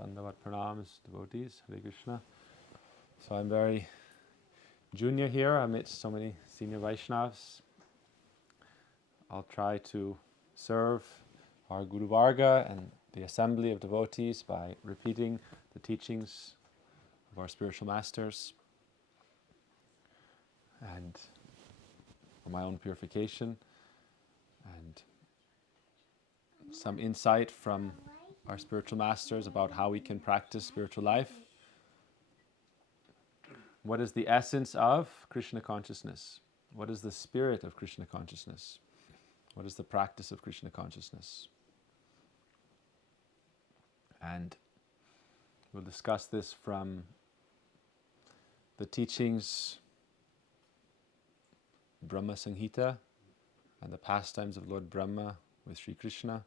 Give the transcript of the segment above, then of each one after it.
Dandavat pranams, devotees, Hare Krishna. So I'm very junior here amidst so many senior Vaishnavas. I'll try to serve our Guru Varga and the assembly of devotees by repeating the teachings of our spiritual masters and for my own purification and some insight from our spiritual masters about how we can practice spiritual life. What is the essence of Krishna consciousness? What is the spirit of Krishna consciousness? What is the practice of Krishna consciousness? And we'll discuss this from the teachings Brahma Samhita and the pastimes of Lord Brahma with Sri Krishna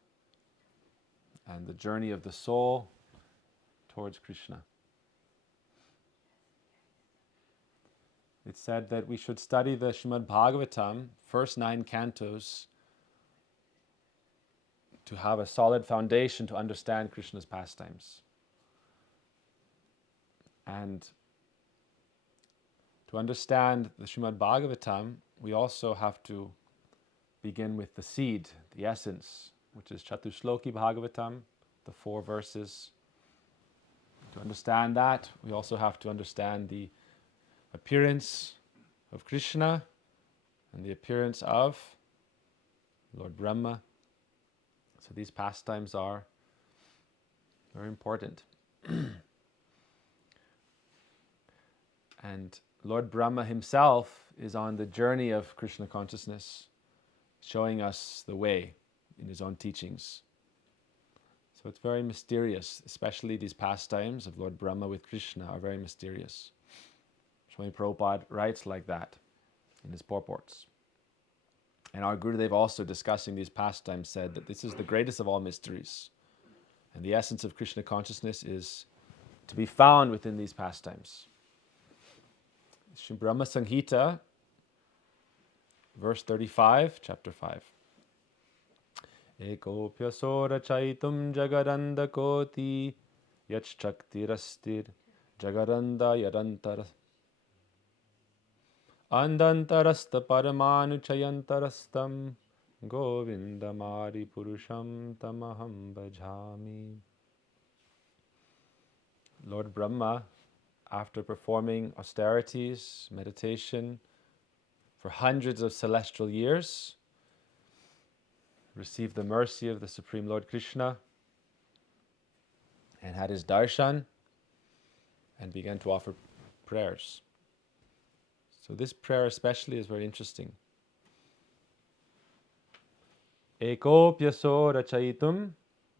and the journey of the soul towards Krishna. It's said that we should study the Srimad Bhagavatam, first 9 cantos, to have a solid foundation to understand Krishna's pastimes. And to understand the Srimad Bhagavatam, we also have to begin with the seed, the essence, which is Chatushloki Bhagavatam, the 4 verses. To understand that, we also have to understand the appearance of Krishna and the appearance of Lord Brahma. So these pastimes are very important. And Lord Brahma himself is on the journey of Krishna consciousness, showing us the way in his own teachings. So it's very mysterious, especially these pastimes of Lord Brahma with Krishna are very mysterious. Swami Prabhupada writes like that in his purports. And our Gurudev also discussing these pastimes said that this is the greatest of all mysteries. And the essence of Krishna consciousness is to be found within these pastimes. Sri Brahma Samhita, verse 35, chapter 5. Ekopya sora chaitum jagaranda koti yachchaktirastir jagaranda yadantara andantarasta paramanu chayantarastam govindamari purusham tamaham bhajami. Lord Brahma, after performing austerities, meditation for hundreds of celestial years, received the mercy of the Supreme Lord Krishna and had his darshan and began to offer prayers. So this prayer especially is very interesting. Ekopya sora chaitum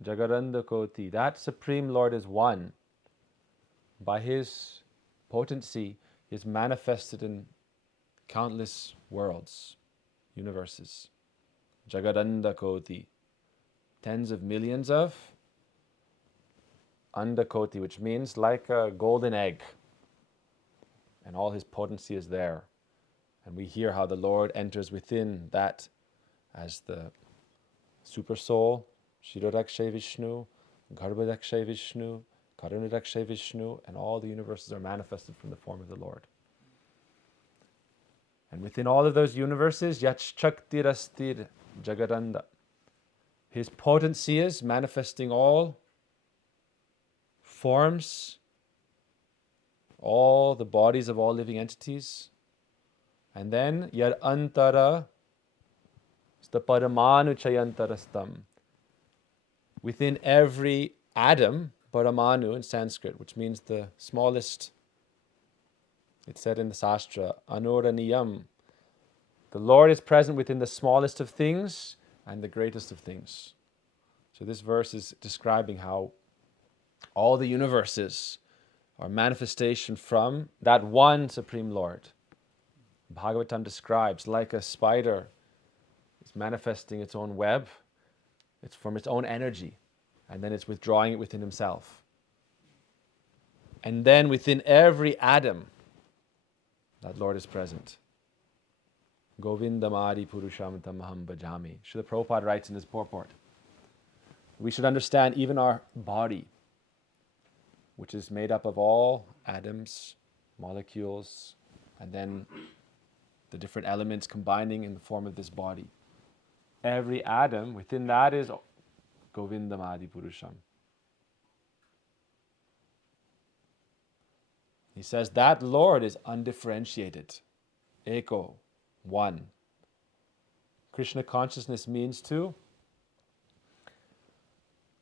jagaranda koti. That Supreme Lord is one. By his potency, he is manifested in countless worlds, universes. Jagaranda koti. Tens of millions of andakoti, which means like a golden egg. And all his potency is there. And we hear how the Lord enters within that as the super soul, Shiradakshay Vishnu, Garbhadakshay Vishnu, Karunadakshay Vishnu, and all the universes are manifested from the form of the Lord. And within all of those universes, Yachchaktirastir Jagaranda. His potency is manifesting all forms, all the bodies of all living entities. And then Yad Antara Paramanu Chayantarastam. Within every atom, Paramanu in Sanskrit, which means the smallest, it's said in the Sastra, Anuraniyam. The Lord is present within the smallest of things and the greatest of things. So this verse is describing how all the universes are manifestation from that one Supreme Lord. Bhagavatam describes like a spider is manifesting its own web. It's from its own energy, and then it's withdrawing it within himself. And then within every atom, that Lord is present. Govindamari purusham tamaham bhajami. Srila Prabhupada writes in his purport, we should understand even our body. which is made up of all atoms, molecules, and then the different elements combining in the form of this body. Every atom within that is Govindam Adi Purusham. He says that Lord is undifferentiated. Eko, one. Krishna consciousness means to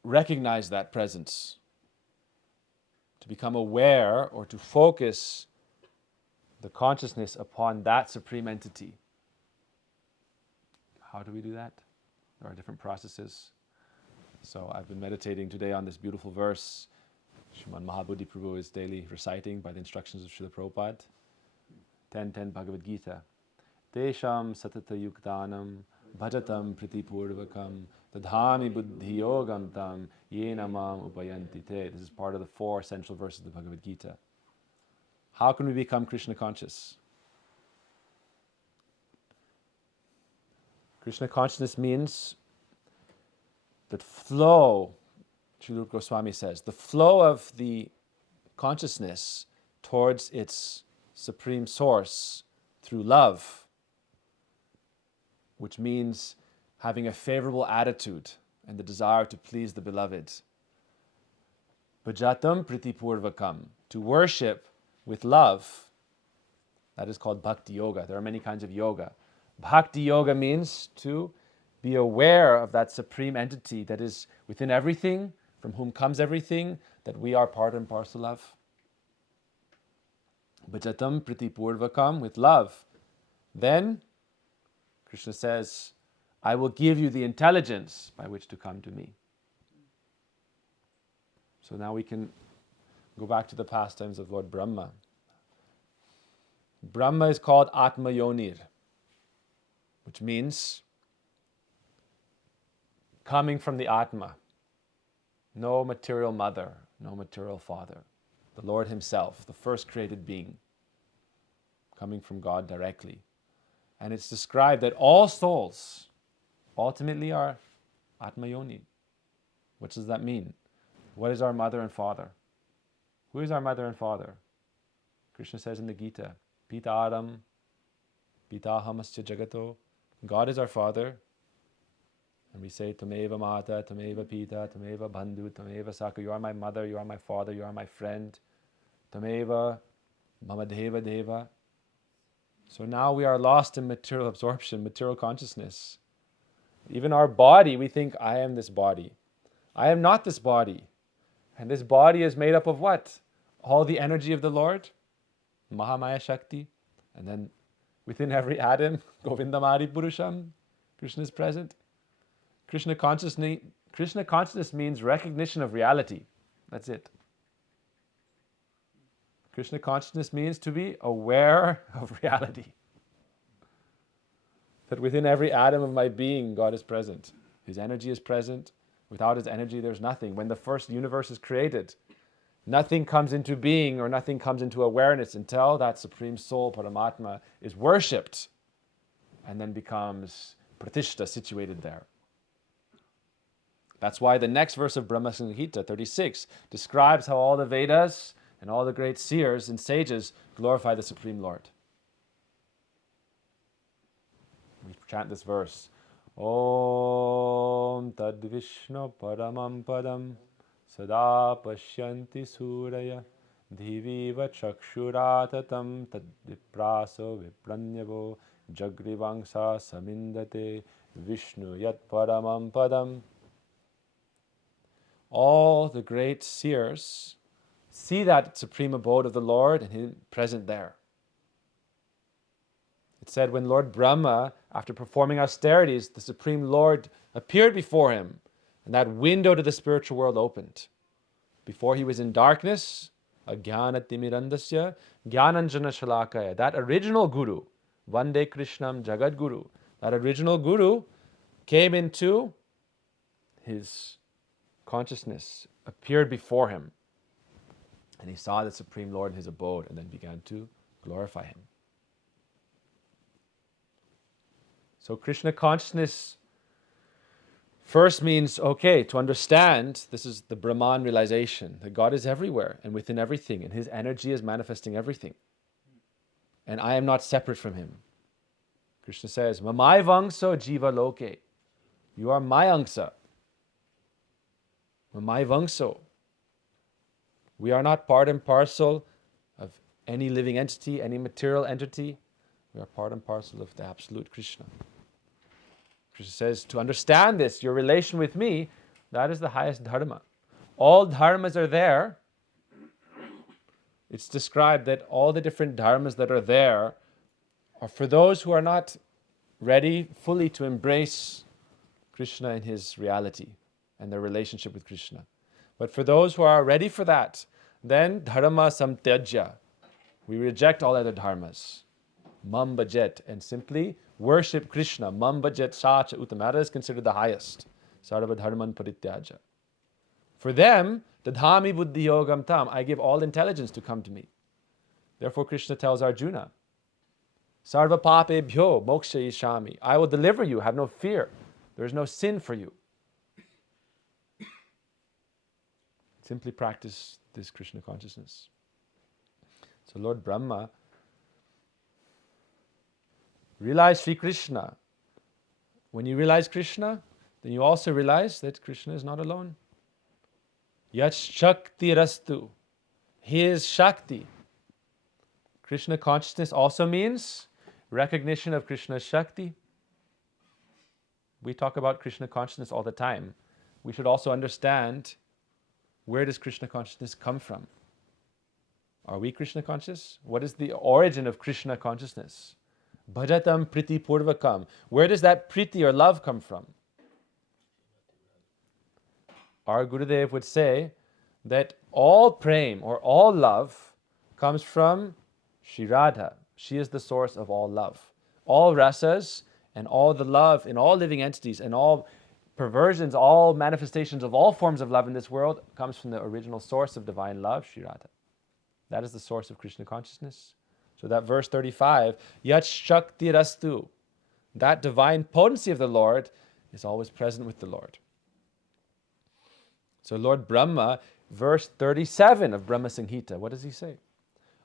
recognize that presence, to become aware or to focus the consciousness upon that supreme entity. How do we do that? There are different processes. So I've been meditating today on this beautiful verse Sriman Mahabodhi Prabhu is daily reciting by the instructions of Srila Prabhupada. 10:10 Bhagavad Gita. Tesham satata yuktanam bhajatam pritipurvakam tadhami buddhi yogam tam yena mam upayanti te. This is part of the 4 essential verses of the Bhagavad Gita. How can we become Krishna conscious? Krishna consciousness means that flow, Srila Goswami says, the flow of the consciousness towards its supreme source through love, which means having a favorable attitude and the desire to please the beloved. Bhajatam pritipurvakam, to worship with love. That is called bhakti yoga. There are many kinds of yoga. Bhakti yoga means to be aware of that supreme entity that is within everything, from whom comes everything, that we are part and parcel of. Bhajatam pritipurvakam, with love. Then, Krishna says, I will give you the intelligence by which to come to me. So now we can go back to the pastimes of Lord Brahma. Brahma is called Atma Yonir, which means coming from the Atma. No material mother, no material father. The Lord himself, the first created being, coming from God directly. And it's described that all souls ultimately are Atma Yoni. What does that mean? What is our mother and father? Who is our mother and father? Krishna says in the Gita, Pita Adam, Pita Hamasya Jagato. God is our father. And we say, Tameva Mata, Tameva Pita, Tameva Bandhu, Tameva Saka. You are my mother, you are my father, you are my friend. Tameva Mama Deva Deva. So now we are lost in material absorption, material consciousness. Even our body, we think, I am this body. I am not this body. And this body is made up of what? All the energy of the Lord, Mahamaya Shakti. And then within every atom, Govindamari Purusham, Krishna is present. Krishna consciousness means recognition of reality. That's it. Krishna consciousness means to be aware of reality. That within every atom of my being, God is present. His energy is present. Without His energy, there's nothing. When the first universe is created, nothing comes into being or nothing comes into awareness until that Supreme Soul, Paramatma, is worshipped and then becomes pratishta, situated there. That's why the next verse of Brahma Samhita 36 describes how all the Vedas and all the great seers and sages glorify the Supreme Lord. We chant this verse. Om Tad Vishnu Paramam Padam Sada Pashyanti Suraya Dhiviva Chakshuratatam Tad Vipraso Vipranyavo Jagrivangsa Samindate Vishnu Yat Paramam Padam. All the great seers see that supreme abode of the Lord and Him present there. It said when Lord Brahma, after performing austerities, the Supreme Lord appeared before him, and that window to the spiritual world opened. Before he was in darkness, Ajnana Timirandasya, Jnananjana Shalakaya, that original Guru, Vande Krishnam Jagad Guru, that original Guru came into his consciousness, appeared before him, and he saw the Supreme Lord in his abode, and then began to glorify him. So Krishna consciousness First means, okay, to understand, this is the Brahman realization, that God is everywhere and within everything, and His energy is manifesting everything. And I am not separate from Him. Krishna says, Mamai vangso jiva loke. You are my angsa. Mamai vangso. We are not part and parcel of any living entity, any material entity. We are part and parcel of the absolute Krishna. Krishna says, to understand this, your relation with me, that is the highest dharma. All dharmas are there. It's described that all the different dharmas that are there are for those who are not ready fully to embrace Krishna in his reality and their relationship with Krishna. But for those who are ready for that, then dharma samtyajya. We reject all other dharmas. Mam bhajet, and simply worship Krishna. Mam bhajet sacha uttamata is considered the highest. Sarva dharman parityaja. For them, dadhami buddhi yogam tam, I give all intelligence to come to me. Therefore Krishna tells Arjuna, Sarva pape bhyo moksha ishami. I will deliver you, have no fear. There is no sin for you. Simply practice this Krishna consciousness. So Lord Brahma realized Sri Krishna. When you realize Krishna, then you also realize that Krishna is not alone. Yat Shakti Rastu. His Shakti. Krishna consciousness also means recognition of Krishna's Shakti. We talk about Krishna consciousness all the time. We should also understand, where does Krishna consciousness come from? Are we Krishna conscious? What is the origin of Krishna consciousness? Bhajatam priti purvakam. Where does that priti or love come from? Our Gurudev would say that all prem or all love comes from Shri Radha. She is the source of all love. All rasas and all the love in all living entities and all perversions, all manifestations of all forms of love in this world comes from the original source of divine love, Shri Radha. That is the source of Krishna consciousness. So that verse 35, Yat Shakti Rastu, that divine potency of the Lord is always present with the Lord. So Lord Brahma, verse 37 of Brahma Samhita, what does he say?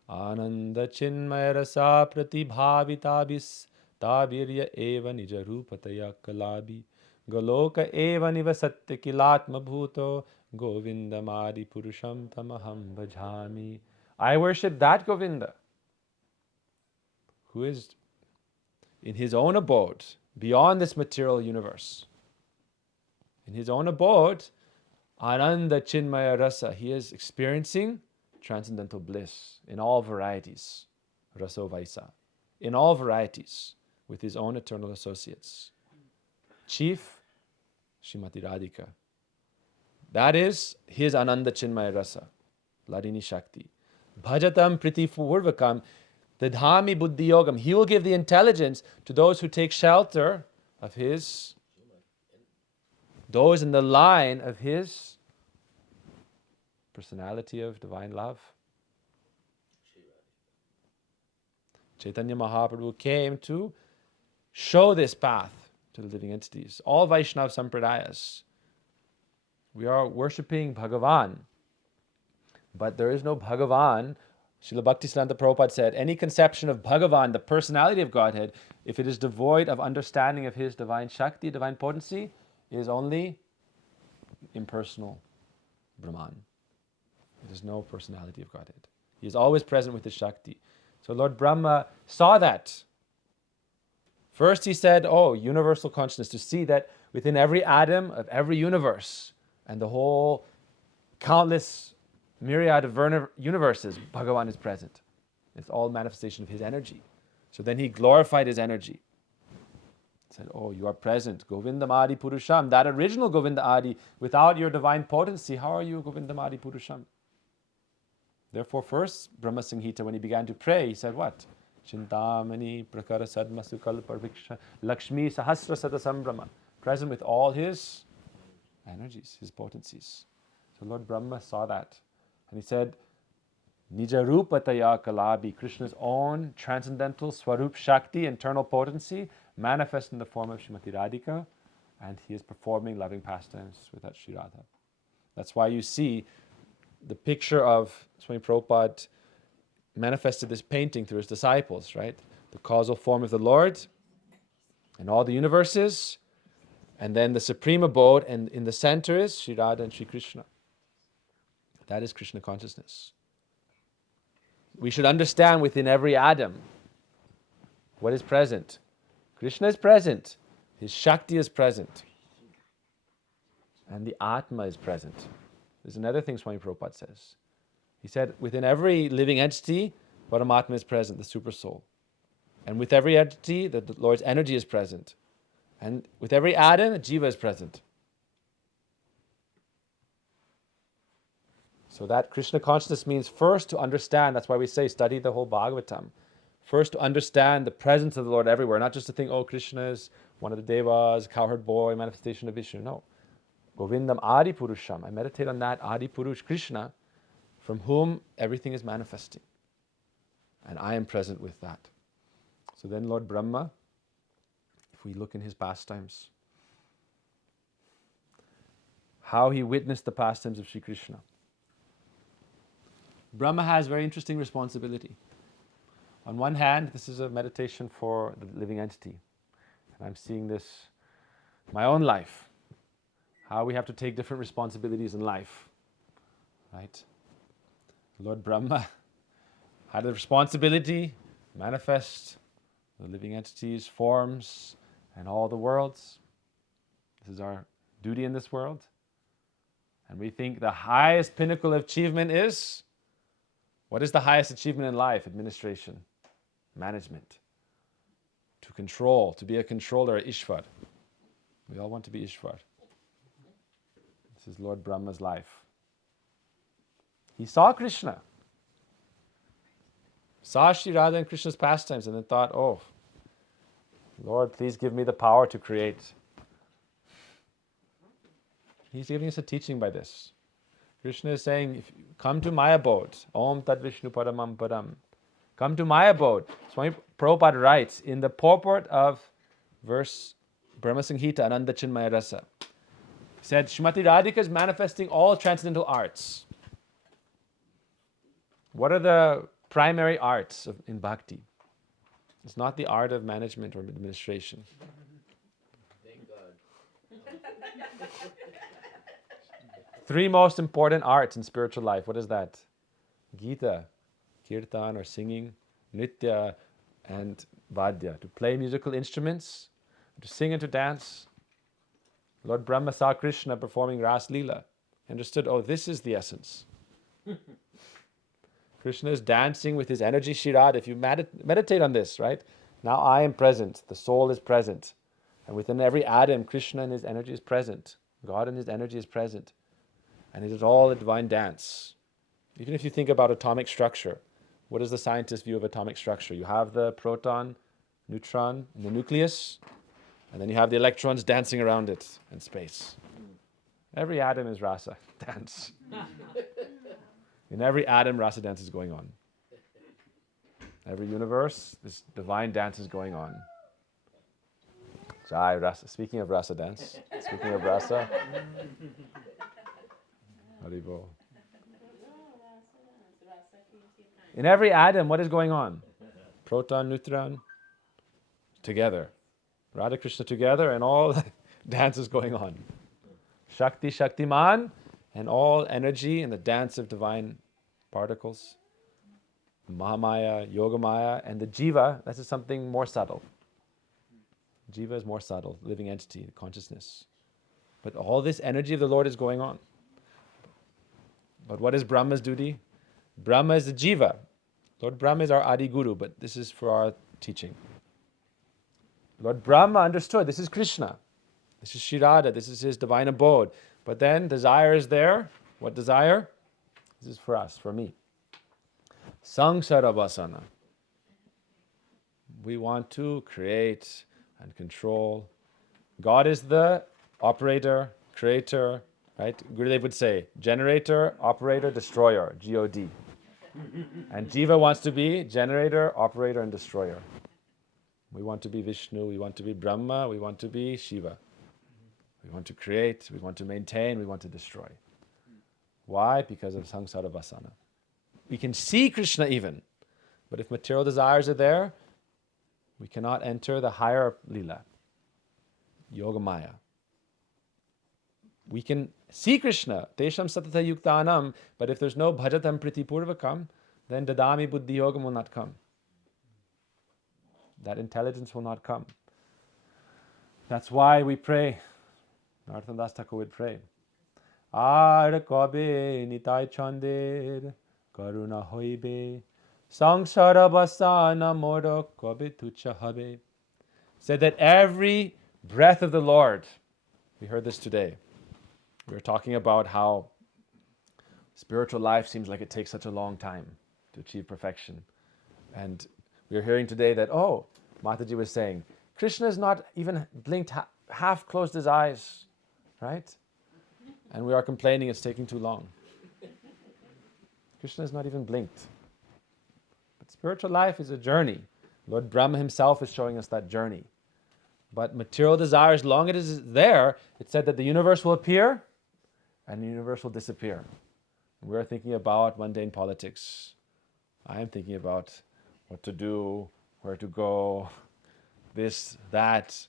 Ananda chinmaya rasa pratibhavitabis tavirya eva nija rupataya kalabi galoka eva nivasatya kilatma bhuto govindamadi purusham tamaham bhajami. I worship that Govinda who is in his own abode beyond this material universe. In his own abode, Ananda Chinmaya Rasa, he is experiencing transcendental bliss in all varieties, Raso Vaisa, in all varieties with his own eternal associates. Chief, Srimati Radhika. That is his Ananda Chinmaya Rasa, Ladini Shakti. Bhajatam Priti Purvakam, Dadhami Buddhi Yogam. He will give the intelligence to those who take shelter of his, those in the line of his personality of divine love. Chaitanya Mahaprabhu came to show this path to the living entities. All Vaishnava Sampradayas. We are worshipping Bhagavan, but there is no Bhagavan. Srila Bhaktisiddhanta Prabhupada said, any conception of Bhagavan, the personality of Godhead, if it is devoid of understanding of his divine Shakti, divine potency, is only impersonal Brahman. There is no personality of Godhead. He is always present with his Shakti. So Lord Brahma saw that. First he said, universal consciousness, to see that within every atom of every universe and the whole countless myriad of universes, Bhagavan is present. It's all manifestation of his energy. So then he glorified his energy. He said, you are present. Govindam Adi Purusham. That original Govinda Adi, without your divine potency, how are you Govindam Adi Purusham? Therefore, first, Brahma Samhita, when he began to pray, he said what? Chintamani prakara sadmasu kalparviksha lakshmi sahasra satasam Brahma. Present with all his energies, his potencies. So Lord Brahma saw that. And he said, Nija Rupataya Kalabi, Krishna's own transcendental Swarup Shakti, internal potency, manifest in the form of Srimati Radhika. and he is performing loving pastimes with that Sri Radha. That's why you see the picture of Swami Prabhupada manifested this painting through his disciples, right? The causal form of the Lord and all the universes, and then the supreme abode, and in the center is Sri Radha and Sri Krishna. That is Krishna consciousness. We should understand within every atom what is present. Krishna is present. His Shakti is present. And the Atma is present. There's another thing Swami Prabhupada says. He said, within every living entity, Paramatma is present, the super soul. And with every entity, the Lord's energy is present. And with every atom, Jiva is present. So that Krishna consciousness means first to understand, that's why we say study the whole Bhagavatam. First to understand the presence of the Lord everywhere, not just to think, oh, Krishna is one of the Devas, cowherd boy, manifestation of Vishnu. No. Govindam Adi Purusham. I meditate on that Adi Purush, Krishna, from whom everything is manifesting. And I am present with that. So then Lord Brahma, if we look in his pastimes, how he witnessed the pastimes of Sri Krishna. Brahma has very interesting responsibility. On one hand, this is a meditation for the living entity. And I'm seeing this in my own life, how we have to take different responsibilities in life. Right? Lord Brahma had a responsibility to manifest the living entities, forms, and all the worlds. This is our duty in this world. And we think the highest pinnacle of achievement is, what is the highest achievement in life? Administration, management, to control, to be a controller, Ishvar. We all want to be Ishvar. This is Lord Brahma's life. He saw Krishna, saw Sri Radha and Krishna's pastimes, and then thought, oh, Lord, please give me the power to create. He's giving us a teaching by this. Krishna is saying, if you come to my abode, Om Tat Vishnu Paramam Padam. Come to my abode. Swami Prabhupada writes in the purport of verse Brahma Sanghita Ananda Chinmaya Rasa. He said, Srimati Radhika is manifesting all transcendental arts. What are the primary arts in bhakti? It's not the art of management or administration. Thank God. Three most important arts in spiritual life. What is that? Gita, kirtan or singing, nritya, and vadya. To play musical instruments, to sing and to dance. Lord Brahma saw Krishna performing Ras Lila. Understood, oh, this is the essence. Krishna is dancing with his energy, Sri Radha. If you meditate on this, right? Now I am present. The soul is present. And within every atom, Krishna and his energy is present. God and his energy is present. And it is all a divine dance. Even if you think about atomic structure, what is the scientist's view of atomic structure? You have the proton, neutron, and the nucleus, and then you have the electrons dancing around it in space. Every atom is rasa dance. In every atom, rasa dance is going on. Every universe, this divine dance is going on. Jai rasa. Speaking of rasa dance, speaking of rasa, Haribo. In every atom, what is going on? Proton, neutron, together. Radha Krishna together, and all dance is going on. Shakti, Shaktiman, and all energy and the dance of divine particles. Mahamaya, Yogamaya, and the Jiva, this is something more subtle. Jiva is more subtle, living entity, consciousness. But all this energy of the Lord is going on. But what is Brahma's duty? Brahma is the Jiva. Lord Brahma is our Adi Guru, but this is for our teaching. Lord Brahma understood, this is Krishna. This is Sri Radha, this is his divine abode. But then desire is there. What desire? This is for us, for me. Sangsara vasana. We want to create and control. God is the operator, creator, right? Gurudev would say, generator, operator, destroyer, G-O-D. And Jiva wants to be generator, operator, and destroyer. We want to be Vishnu, we want to be Brahma, we want to be Shiva. We want to create, we want to maintain, we want to destroy. Why? Because of samsara vasana. We can see Krishna even, but if material desires are there, we cannot enter the higher Lila, Yoga Maya. We can see Krishna, Tesham Satata Yuktanam, but if there's no Bhajatam Priti Purvakam, then Dadami Buddhi Yogam will not come. That intelligence will not come. That's why we pray. Narottam Das Thakur would pray. Ar kobe nitai chandir karuna hoibe sangsara basana moro kobe tucha habe. Said that every breath of the Lord, we heard this today. We were talking about how spiritual life seems like it takes such a long time to achieve perfection. And we are hearing today that, Mataji was saying, Krishna has not even blinked, half closed his eyes, right? And we are complaining it's taking too long. Krishna has not even blinked. But spiritual life is a journey. Lord Brahma himself is showing us that journey. But material desire, as long as it is there, it said that the universe will appear and the universe will disappear. We're thinking about mundane politics. I am thinking about what to do, where to go, this, that,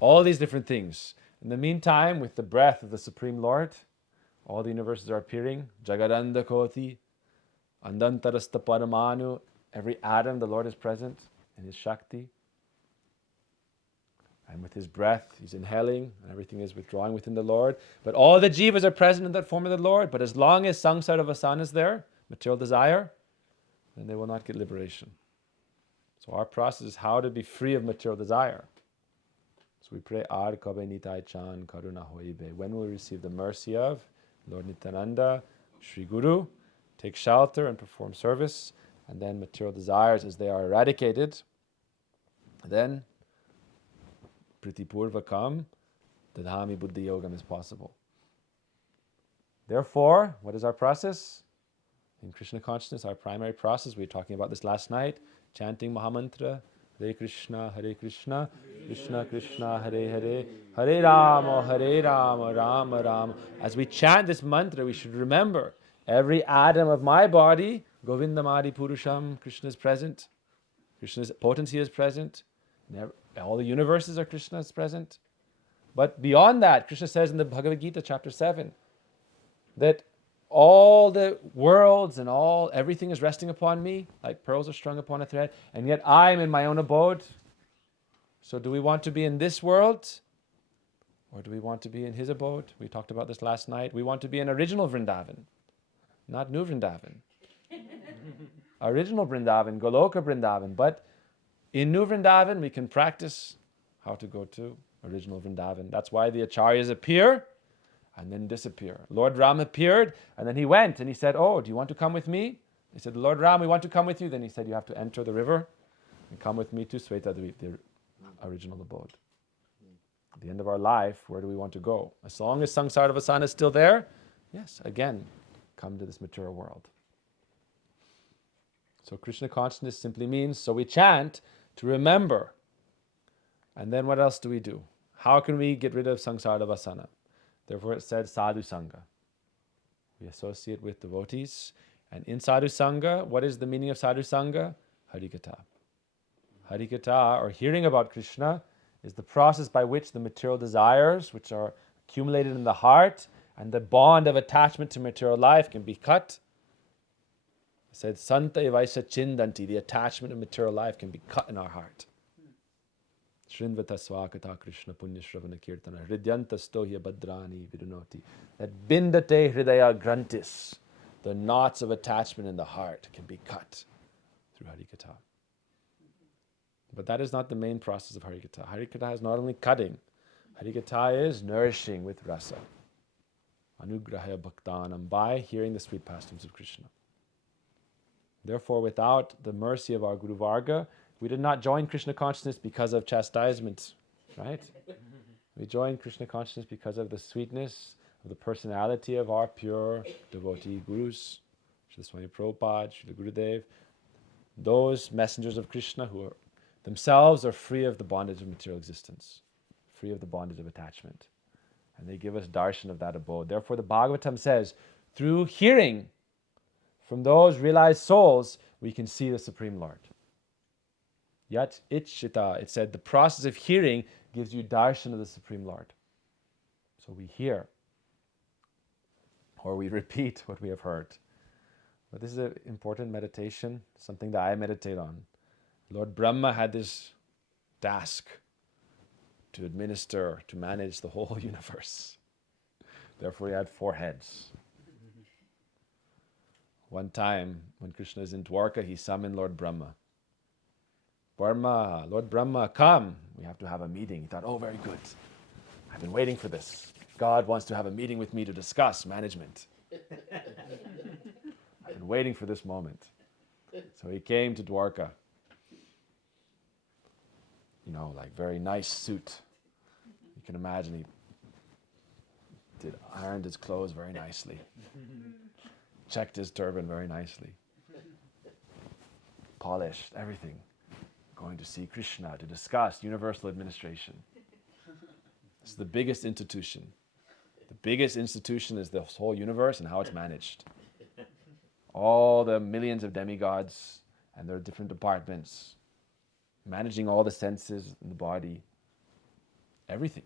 all these different things. In the meantime, with the breath of the Supreme Lord, all the universes are appearing. Jagadanda Koti, Andantarasta Paramanu, every atom, the Lord is present in His Shakti. And with His breath, He's inhaling, and everything is withdrawing within the Lord. But all the jivas are present in that form of the Lord. But as long as samsara vasana is there, material desire, then they will not get liberation. So our process is how to be free of material desire. So we pray, Ar Kabe Nitai Chan Karuna Hoibe. When will we receive the mercy of Lord Nityananda, Sri Guru, take shelter and perform service, and then material desires, as they are eradicated, then Priti Purvakam, Dadhami Buddhi Yogam is possible. Therefore, what is our process? In Krishna consciousness, our primary process, we were talking about this last night, chanting Mahamantra, Hare Krishna, Krishna Krishna, Hare Hare, Hare Rama, Rama Rama. As we chant this mantra, we should remember every atom of my body, Govindamadi Purusham, Krishna is present. Krishna's potency is present. All the universes are Krishna's present. But beyond that, Krishna says in the Bhagavad Gita, chapter 7, that all the worlds and everything is resting upon me, like pearls are strung upon a thread, and yet I am in my own abode. So do we want to be in this world, or do we want to be in His abode? We talked about this last night. We want to be in original Vrindavan, not new Vrindavan. Original Vrindavan, Goloka Vrindavan. But in new Vrindavan, we can practice how to go to original Vrindavan. That's why the acharyas appear and then disappear. Lord Ram appeared, and then he went, and he said, do you want to come with me? He said, Lord Ram, we want to come with you. Then he said, you have to enter the river and come with me to Svetadvip, the original abode. At the end of our life, where do we want to go? As long as samsara vasana is still there, yes, again, come to this material world. So Krishna consciousness simply means, so we chant to remember. And then what else do we do? How can we get rid of samsara vasana? Therefore it said sadhu sangha. We associate with devotees. And in sadhu sangha, what is the meaning of sadhu sangha? Harikatha. Harikatha, or hearing about Krishna, is the process by which the material desires, which are accumulated in the heart, and the bond of attachment to material life can be cut. It said, Santa evaisa chindanti, the attachment of material life can be cut in our heart. Shrinvata swakata Krishna punya shravana kirtana hridyanta stohya badrani vidunoti. That bindate hridaya grantis, the knots of attachment in the heart can be cut through Harikatha. But that is not the main process of Harikatha. Harikatha is not only cutting. Harikatha is nourishing with rasa. Anugrahaya bhaktanam, by hearing the sweet pastimes of Krishna. Therefore, without the mercy of our Guru Varga, we did not join Krishna consciousness because of chastisement, right? We joined Krishna consciousness because of the sweetness of the personality of our pure devotee gurus, Srila Swami Prabhupada, Srila Gurudev, those messengers of Krishna who are themselves are free of the bondage of material existence, free of the bondage of attachment. And they give us darshan of that abode. Therefore, the Bhagavatam says, through hearing from those realized souls, we can see the Supreme Lord. Yat Itchita, it said, the process of hearing gives you darshan of the Supreme Lord. So we hear, or we repeat what we have heard. But this is an important meditation, something that I meditate on. Lord Brahma had this task to administer, to manage the whole universe. Therefore, he had 4 heads. One time, when Krishna is in Dwarka, he summoned Lord Brahma. Brahma, Lord Brahma, come. We have to have a meeting. He thought, oh, very good. I've been waiting for this. God wants to have a meeting with me to discuss management. I've been waiting for this moment. So he came to Dwarka. You know, like very nice suit. You can imagine he ironed his clothes very nicely. Checked his turban very nicely. Polished, everything. Going to see Krishna to discuss universal administration. It's the biggest institution. The biggest institution is this whole universe and how it's managed. All the millions of demigods and their different departments, managing all the senses in the body, everything.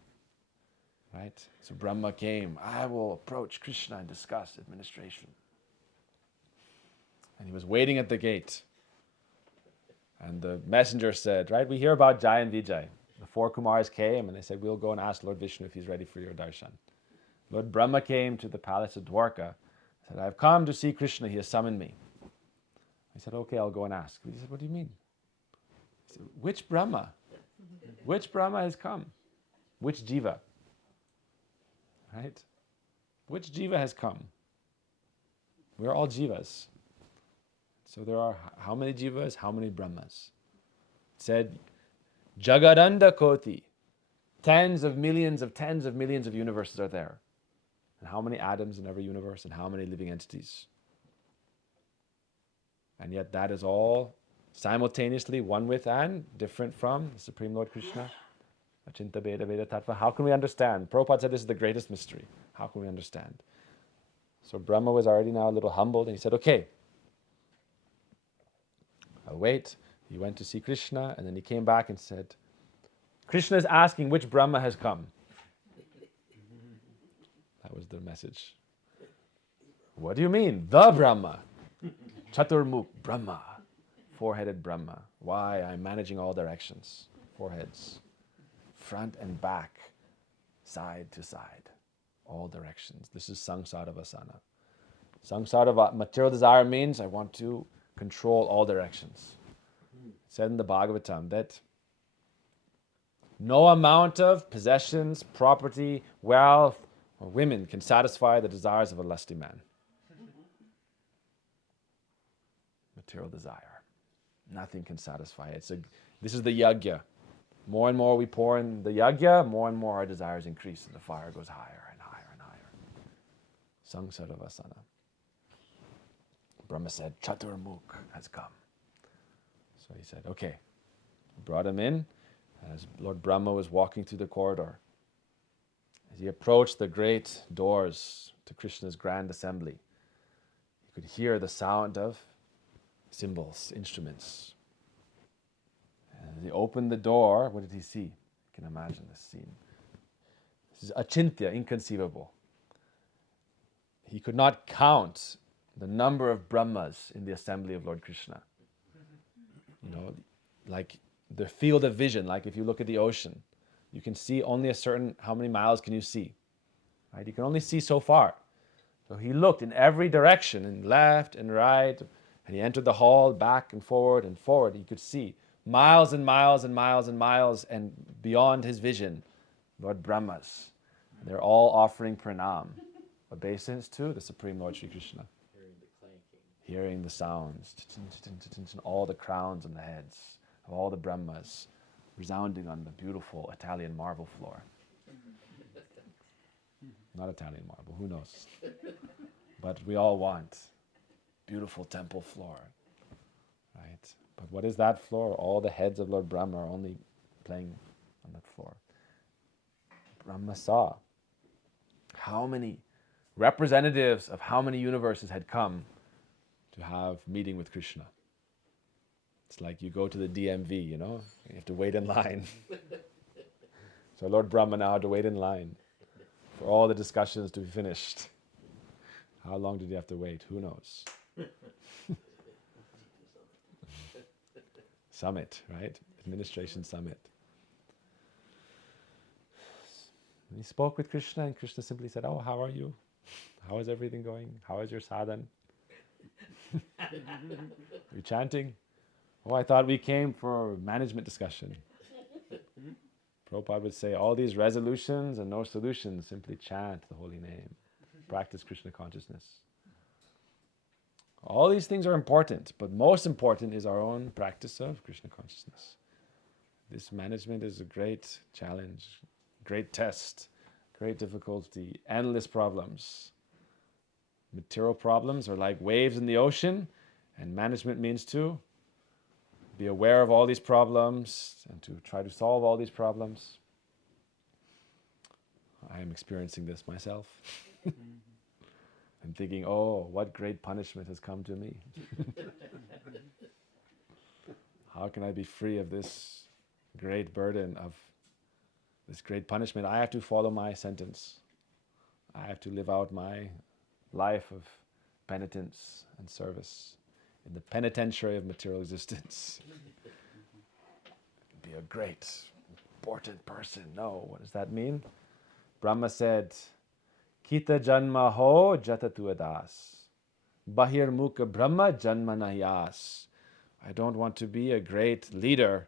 Right? So Brahma came, I will approach Krishna and discuss administration. And he was waiting at the gate. And the messenger said, right, we hear about Jai and Vijay. The 4 Kumars came and they said, we'll go and ask Lord Vishnu if he's ready for your darshan. Lord Brahma came to the palace of Dwarka, said, I've come to see Krishna, he has summoned me. I said, okay, I'll go and ask. He said, what do you mean? He said, which Brahma? Which Brahma has come? Which Jiva? Right? Which Jiva has come? We're all Jivas. So there are how many Jivas, how many Brahmas? It said, Jagadanda Koti. Tens of millions of universes are there. And how many atoms in every universe and how many living entities? And yet that is all simultaneously one with and different from the Supreme Lord Krishna. Achinta Veda Veda Tattva. How can we understand? Prabhupada said this is the greatest mystery. How can we understand? So Brahma was already now a little humbled and he said, okay, I'll wait. He went to see Krishna and then he came back and said, Krishna is asking which Brahma has come. That was the message. What do you mean? The Brahma. Chaturmukh Brahma. 4-headed Brahma. Why? I'm managing all directions. 4 heads. Front and back. Side to side. All directions. This is samsara vasana. Samsara material desire means I want to control all directions. It said in the Bhagavatam that no amount of possessions, property, wealth, or women can satisfy the desires of a lusty man. Material desire. Nothing can satisfy it. This is the yajna. More and more we pour in the yajna, more and more our desires increase and the fire goes higher and higher and higher. Samsara vasana. Brahma said, Chaturmukh has come. So he said, okay. Brought him in. As Lord Brahma was walking through the corridor, as he approached the great doors to Krishna's grand assembly, he could hear the sound of cymbals, instruments. And as he opened the door, what did he see? You can imagine this scene. This is achintya, inconceivable. He could not count the number of Brahmas in the assembly of Lord Krishna. You know, like the field of vision, like if you look at the ocean, you can see only how many miles can you see? Right? You can only see so far. So he looked in every direction, and left and right, and he entered the hall back and forward. He could see miles and miles and miles and miles, and beyond his vision, Lord Brahmas. And they're all offering pranam, obeisance to the Supreme Lord Sri Krishna. Hearing the clanking. Hearing the sounds, all the crowns on the heads of all the Brahmas resounding on the beautiful Italian marble floor. Not Italian marble, who knows? But we all want beautiful temple floor, right? But what is that floor? All the heads of Lord Brahma are only playing on that floor. Brahma saw. How many representatives of how many universes had come to have meeting with Krishna? It's like you go to the DMV, you know, you have to wait in line. So Lord Brahma now had to wait in line for all the discussions to be finished. How long did he have to wait? Who knows? Summit, right? Administration summit. And he spoke with Krishna, and Krishna simply said, "Oh, how are you? How is everything going? How is your sadhan? Are you chanting? Oh, I thought we came for management discussion." Prabhupada would say, all these resolutions and no solutions, simply chant the holy name. Practice Krishna consciousness. All these things are important, but most important is our own practice of Krishna consciousness. This management is a great challenge, great test, great difficulty, endless problems. Material problems are like waves in the ocean, and management means to be aware of all these problems and to try to solve all these problems. I am experiencing this myself. I'm thinking, oh, what great punishment has come to me. How can I be free of this great burden, of this great punishment? I have to follow my sentence. I have to live out my life of penitence and service in the penitentiary of material existence. Be a great, important person. No, what does that mean? Brahma said, Kita janma ho jatatu adas. Bahir mukha brahma janma nayas. I don't want to be a great leader,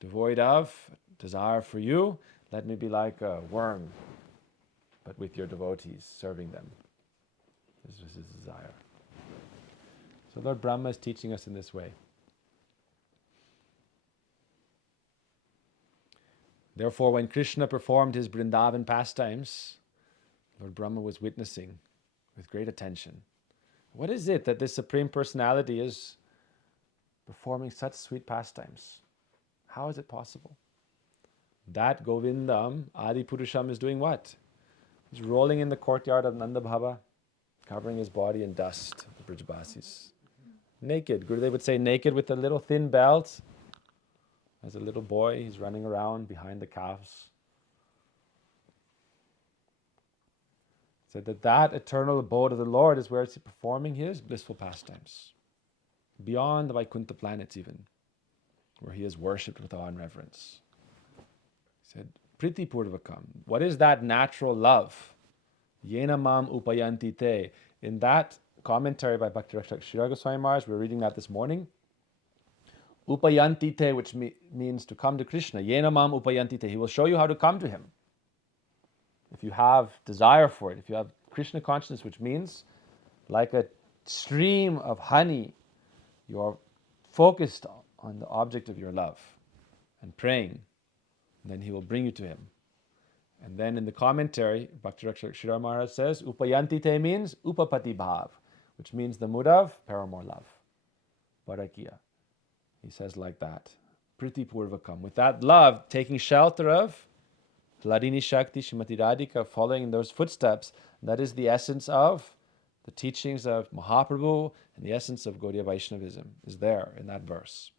devoid of desire for you. Let me be like a worm, but with your devotees, serving them. This was his desire. So Lord Brahma is teaching us in this way. Therefore, when Krishna performed his Vrindavan pastimes, Lord Brahma was witnessing with great attention. What is it that this Supreme Personality is performing such sweet pastimes? How is it possible? That Govindam, Adi Purusham, is doing what? He's rolling in the courtyard of Nanda Bhava, covering his body in dust, the Brijbasis. Naked. Gurudev would say naked with a little thin belt. As a little boy, he's running around behind the calves. Said that eternal abode of the Lord is where he's performing his blissful pastimes. Beyond the Vaikuntha planets even, where he is worshipped with awe and reverence. He said, Priti Purvakam. What is that natural love? Yena mam upayanti te. In that commentary by Bhakti Rakshak Shri Goswami Maharaj, we were reading that this morning. Upayanti te, which means to come to Krishna. Yena mam upayanti te. He will show you how to come to him. If you have desire for it, if you have Krishna consciousness, which means like a stream of honey, you are focused on the object of your love and praying, and then he will bring you to him. And then in the commentary, Bhakti Rakshak Shri Maharaj says, Upayanti te means upapati bhav, which means the mood of paramour love. Bharakiya. He says like that. Priti Purvakam. With that love, taking shelter of Hladini Shakti, Shrimati Radhika, following in those footsteps, that is the essence of the teachings of Mahaprabhu and the essence of Gaudiya Vaishnavism is there in that verse.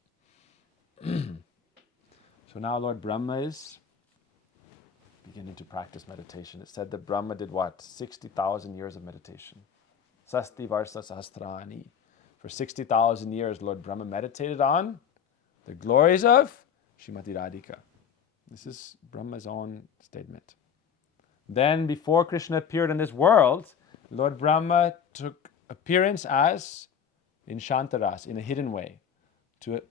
So now Lord Brahma is beginning to practice meditation. It said that Brahma did what? 60,000 years of meditation. Sasti Varsa Sahasrani. For 60,000 years, Lord Brahma meditated on the glories of Shrimati Radhika. This is Brahma's own statement. Then, before Krishna appeared in this world, Lord Brahma took appearance as in Shantaras, in a hidden way. To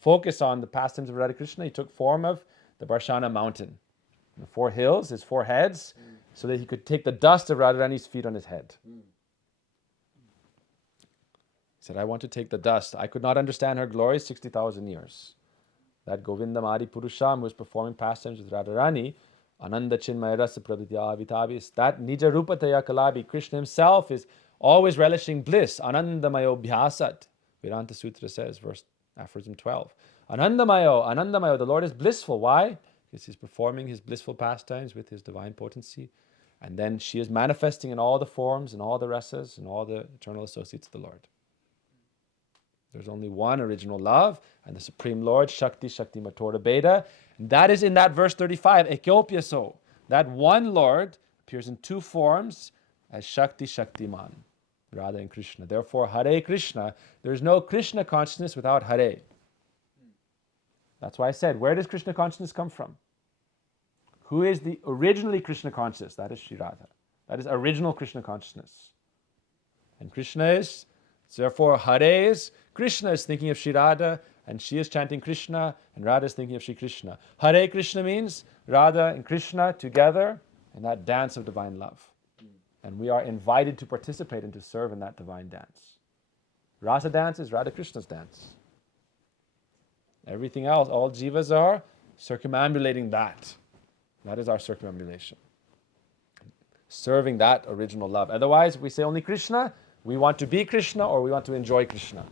focus on the pastimes of Radha Krishna, he took form of the Barshana mountain. The four hills, his four heads, so that he could take the dust of Radharani's feet on his head. He said, I want to take the dust. I could not understand her glory 60,000 years. That Govindam Adi Purusham, who is performing pastimes with Radharani, Ananda Chinmaya Rasa Praditya Avitavis, that Nija Rupataya Kalabi, Krishna himself is always relishing bliss. Anandamayo Bhyasat, Vedanta Sutra says, aphorism 12. Anandamayo, the Lord is blissful. Why? Because he's performing his blissful pastimes with his divine potency, And then she is manifesting in all the forms, in all the rasas, in all the eternal associates of the Lord. There's only one original love, and the Supreme Lord, Shakti, Shakti Matora Beda. And that is in that verse 35, Ekopyaso. That one Lord appears in two forms as Shakti, Shaktiman, Radha and Krishna. Therefore, Hare Krishna, there's no Krishna consciousness without Hare. That's why I said, where does Krishna consciousness come from? Who is the originally Krishna conscious? That is Sri Radha. That is original Krishna consciousness. And Krishna is, therefore Hare is, Krishna is thinking of Sri Radha, and she is chanting Krishna, and Radha is thinking of Sri Krishna. Hare Krishna means Radha and Krishna together in that dance of divine love. And we are invited to participate and to serve in that divine dance. Rasa dance is Radha Krishna's dance. Everything else, all jivas are circumambulating that. That is our circumambulation. Serving that original love. Otherwise, if we say only Krishna, we want to be Krishna or we want to enjoy Krishna.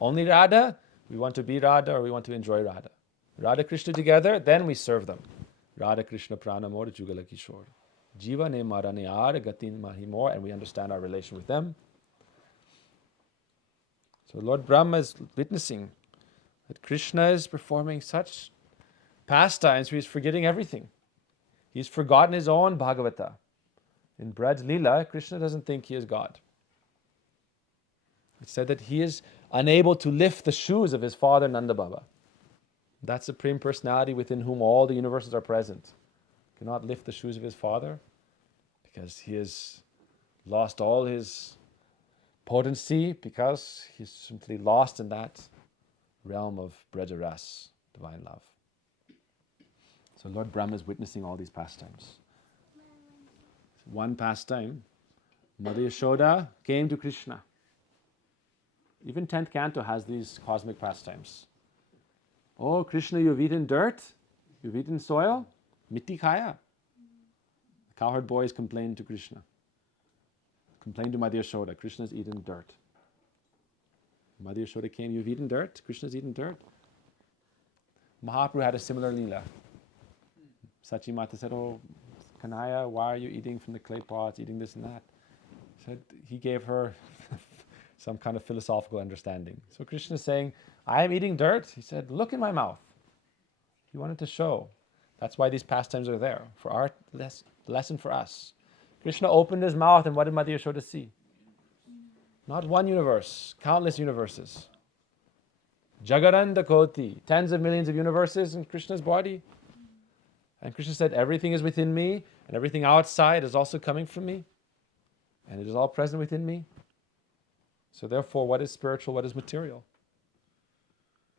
Only Radha, we want to be Radha or we want to enjoy Radha. Radha Krishna together, then we serve them. Radha Krishna Pranamor Jugala Kishore. Jiva ne marane ar gatin mahimor, and we understand our relation with them. So Lord Brahma is witnessing that Krishna is performing such pastimes, he's forgetting everything. He's forgotten his own Bhagavata. In Braj Lila, Krishna doesn't think he is God. It's said that he is unable to lift the shoes of his father Nanda Baba. That Supreme Personality within whom all the universes are present cannot lift the shoes of his father because he has lost all his potency, because he's simply lost in that realm of Brajaras, divine love. So Lord Brahma is witnessing all these pastimes. One pastime, Mother Yashoda came to Krishna. Even 10th canto has these cosmic pastimes. Oh, Krishna, you've eaten dirt? You've eaten soil? Mitti khaya. The cowherd boys complained to Krishna. Complained to Mother Yashoda. Krishna's eaten dirt. Mother Yashoda came, you've eaten dirt? Krishna's eaten dirt? Mahaprabhu had a similar Leela. Sachi Mata said, oh, Kanaya, why are you eating from the clay pots, eating this and that? Said he gave her some kind of philosophical understanding. So Krishna is saying, I am eating dirt. He said, look in my mouth. He wanted to show. That's why these pastimes are there, for our lesson for us. Krishna opened his mouth, and what did Mother Yashoda see? Not one universe, countless universes. Jagaranda Koti, tens of millions of universes in Krishna's body. And Krishna said, everything is within me, and everything outside is also coming from me. And it is all present within me. So therefore, what is spiritual, what is material?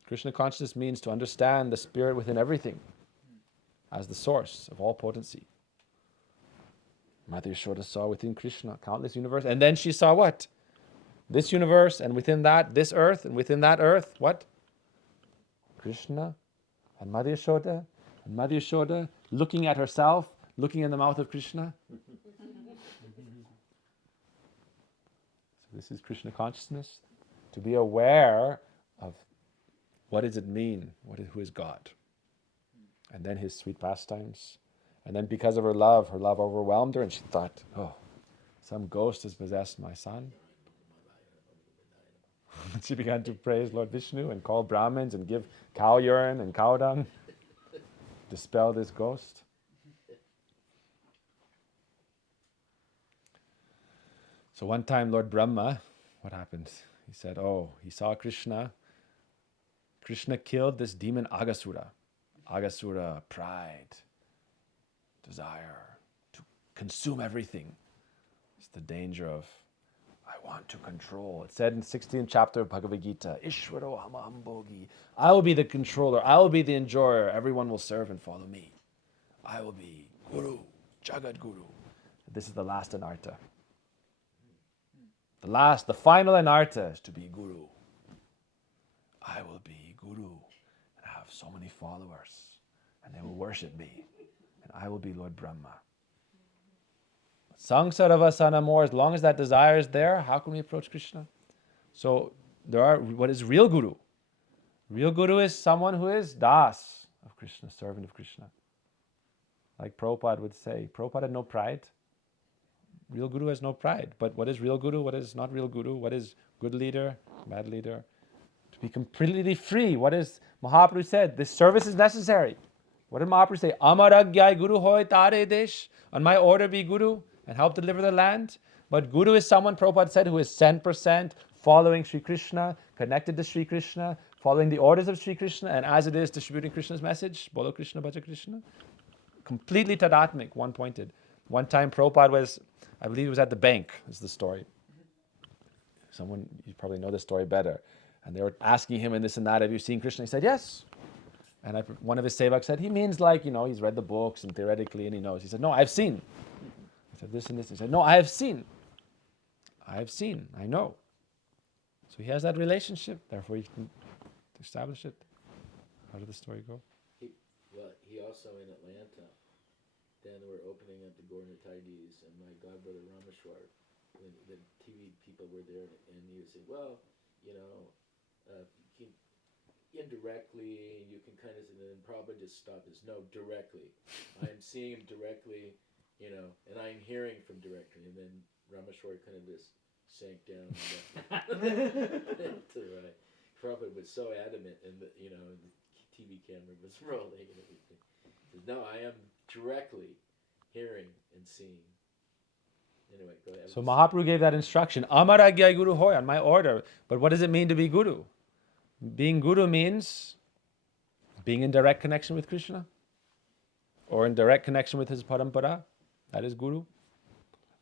Krishna consciousness means to understand the spirit within everything as the source of all potency. Mother Yashoda saw within Krishna countless universes. And then she saw what? This universe, and within that, this earth, and within that earth, what? Krishna and Mother Yashoda. And Mother Yashoda looking at herself, looking in the mouth of Krishna. So this is Krishna consciousness. To be aware of what does it mean? Who is God? And then his sweet pastimes. And then because of her love overwhelmed her, and she thought, oh, some ghost has possessed my son. She began to praise Lord Vishnu and call Brahmins and give cow urine and cow dung. Dispel this ghost. So one time Lord Brahma, what happened? He said, he saw Krishna. Krishna killed this demon Agasura. Agasura, pride, desire to consume everything. It's the danger of, I want to control. It said in 16th chapter of Bhagavad Gita, Ishvaro Hamahambogi. I will be the controller. I will be the enjoyer. Everyone will serve and follow me. I will be Guru, Jagat Guru. This is the last anartha. The final anartha is to be Guru. I will be Guru and have so many followers and they will worship me and I will be Lord Brahma. Sangsara more, as long as that desire is there, how can we approach Krishna? So what is real Guru? Real Guru is someone who is Das of Krishna, servant of Krishna. Like Prabhupada would say, Prabhupada had no pride. Real guru has no pride. But what is real guru? What is not real guru? What is good leader? Bad leader? To be completely free. What is Mahaprabhu said? This service is necessary. What did Mahaprabhu say? Amaragyai guru hoy tare desh. On my order be guru and help deliver the land. But guru is someone, Prabhupada said, who is 10% following Sri Krishna, connected to Sri Krishna, following the orders of Sri Krishna, and as it is distributing Krishna's message, Bolo Krishna, Bhaja Krishna. Completely tadatmic, one-pointed. One time Prabhupada was, I believe he was at the bank, is the story. Someone, you probably know the story better. And they were asking him and this and that, have you seen Krishna? He said, yes. And one of his sevaks said, he means like, he's read the books and theoretically and he knows. He said, no, I've seen. He said, this and this. He said, no, I have seen. I have seen. I know. So he has that relationship. Therefore, he can establish it. How did the story go? He also in Atlanta, then we're opening up the Gornatides, and my godbrother Rameshwar, when the TV people were there, and he was saying, well, you can indirectly, you can kind of, and then probably just stop this. No, directly. I'm seeing him directly, and I'm hearing from directly. And then Rameshwar kind of just sank down to the right. Prabhupada was so adamant, and the TV camera was rolling and everything. He said, no, I am directly hearing and seeing. Anyway, go ahead. So Mahaprabhu gave that instruction. Amaragya guru hoy, on my order. But what does it mean to be guru? Being guru means being in direct connection with Krishna or in direct connection with his parampara. That is guru.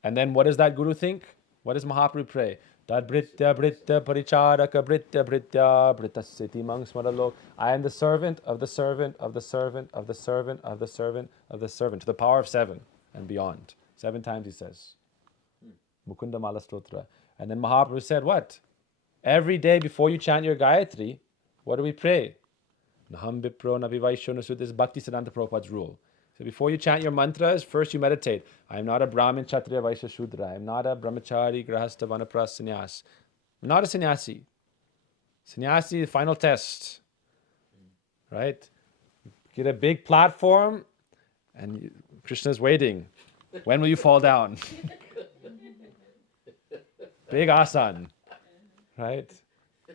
And then what does that guru think? What does Mahaprabhu pray? Tad britya britya paricharaka britya britya britasiti mang smaralok. I am the servant of the servant of the servant of the servant of the servant of the servant, to the power of 7 and beyond. 7 times he says. Mukunda Mala Stotra. And then Mahaprabhu said what? Every day before you chant your Gayatri, what do we pray? Naham Vipro Nabivaisho Nasud. This is Bhaktisiddhanta Prabhupada's rule. So before you chant your mantras, first you meditate. I am not a Brahmin, Kshatriya, Vaishya, Shudra. I am not a Brahmachari, Grahastha, Vanapras, Sannyas. I'm not a sannyasi. Sannyasi, the final test. Right? Get a big platform and Krishna's waiting. When will you fall down? Big asan. Right?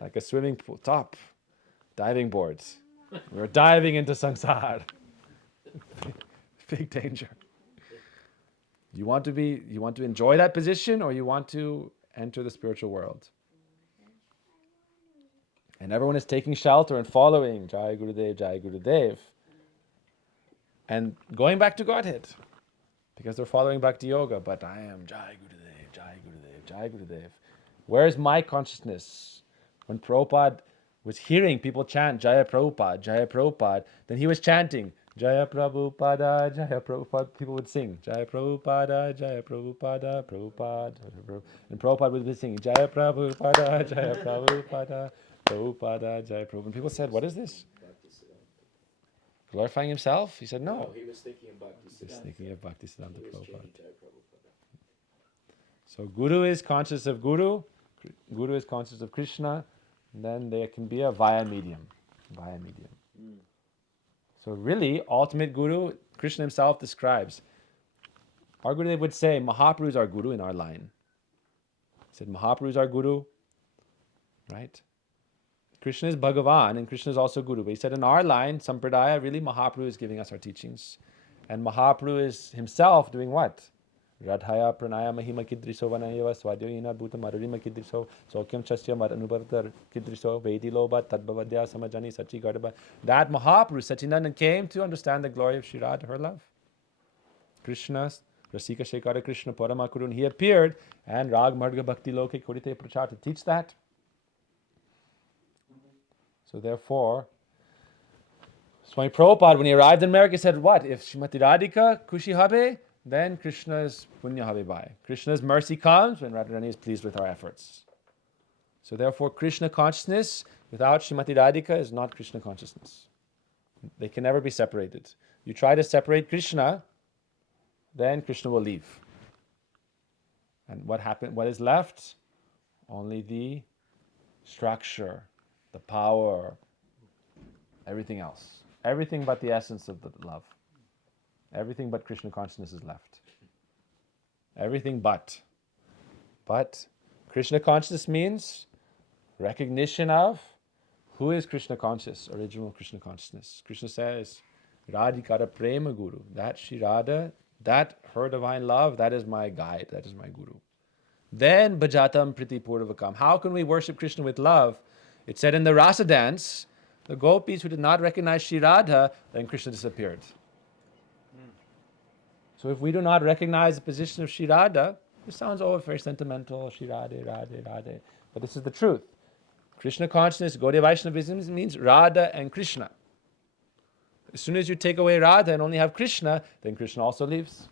Like a swimming pool, top, diving boards. We're diving into samsara. Big danger. You want to enjoy that position, or you want to enter the spiritual world? And everyone is taking shelter and following Jai Gurudev, Jai Gurudev, and going back to Godhead, because they're following Bhakti Yoga. But I am Jai Gurudev, Jai Gurudev, Jai Gurudev. Where is my consciousness? When Prabhupada was hearing people chant Jaya Prabhupada, then he was chanting Jaya Prabhupada, Jaya Prabhupada. People would sing Jaya Prabhupada, Jaya Prabhupada, Prabhupada. And Prabhupada would be singing Jaya Prabhupada, Jaya Prabhupada, Prabhupada, Jaya Prabhupada. And people said, what is this? Glorifying himself? He said, no. He was thinking of Bhaktisiddhanta. He was thinking of Bhaktisiddhanta Prabhupada. Prabhupada. So Guru is conscious of Guru is conscious of Krishna, and then there can be a via medium. So really, ultimate Guru, Krishna himself describes. Our Gurudev would say, Mahaprabhu is our Guru in our line. He said, Mahaprabhu is our Guru, right? Krishna is Bhagavan, and Krishna is also Guru. But he said, in our line, Sampradaya, really Mahaprabhu is giving us our teachings. And Mahaprabhu is himself doing what? Radhaya pranaya mahima kidriso vanayava swadyoyina bhuta marurima kidriso sokyam chasya maranubhavatar kidriso vediloba tadbhavadya samajani sachi gardaba. That Mahaprabhu, Sachinandan, came to understand the glory of Shri Radha, her love. Krishna, Rasika Shekara Krishna Paramakurun, he appeared, and Rag Marga Bhakti Loke Kurite Prachar to teach that. So therefore, Swami Prabhupada, when he arrived in America, said, what? If Srimati Radhika Kushi Habe, then Krishna's Punya Habe Bhai. Krishna's mercy comes when Radharani is pleased with our efforts. So therefore, Krishna consciousness without Srimati Radhika is not Krishna consciousness. They can never be separated. You try to separate Krishna, then Krishna will leave. And what is left? Only the structure, the power, everything else. Everything but the essence of the love. Everything but Krishna consciousness is left. Everything but. But Krishna consciousness means recognition of who is Krishna conscious, original Krishna consciousness. Krishna says, Radhikara Prema Guru. That Shri Radha, that her divine love, that is my guide, that is my guru. Then Bhajatam Priti Purvakam. How can we worship Krishna with love? It said in the Rasa dance, the gopis who did not recognize Shri Radha, then Krishna disappeared. So if we do not recognize the position of Shri Radha, this sounds very sentimental, Shri Radhe, Radhe, Radhe. But this is the truth. Krishna consciousness, Gaudiya Vaishnavism means Radha and Krishna. As soon as you take away Radha and only have Krishna, then Krishna also leaves.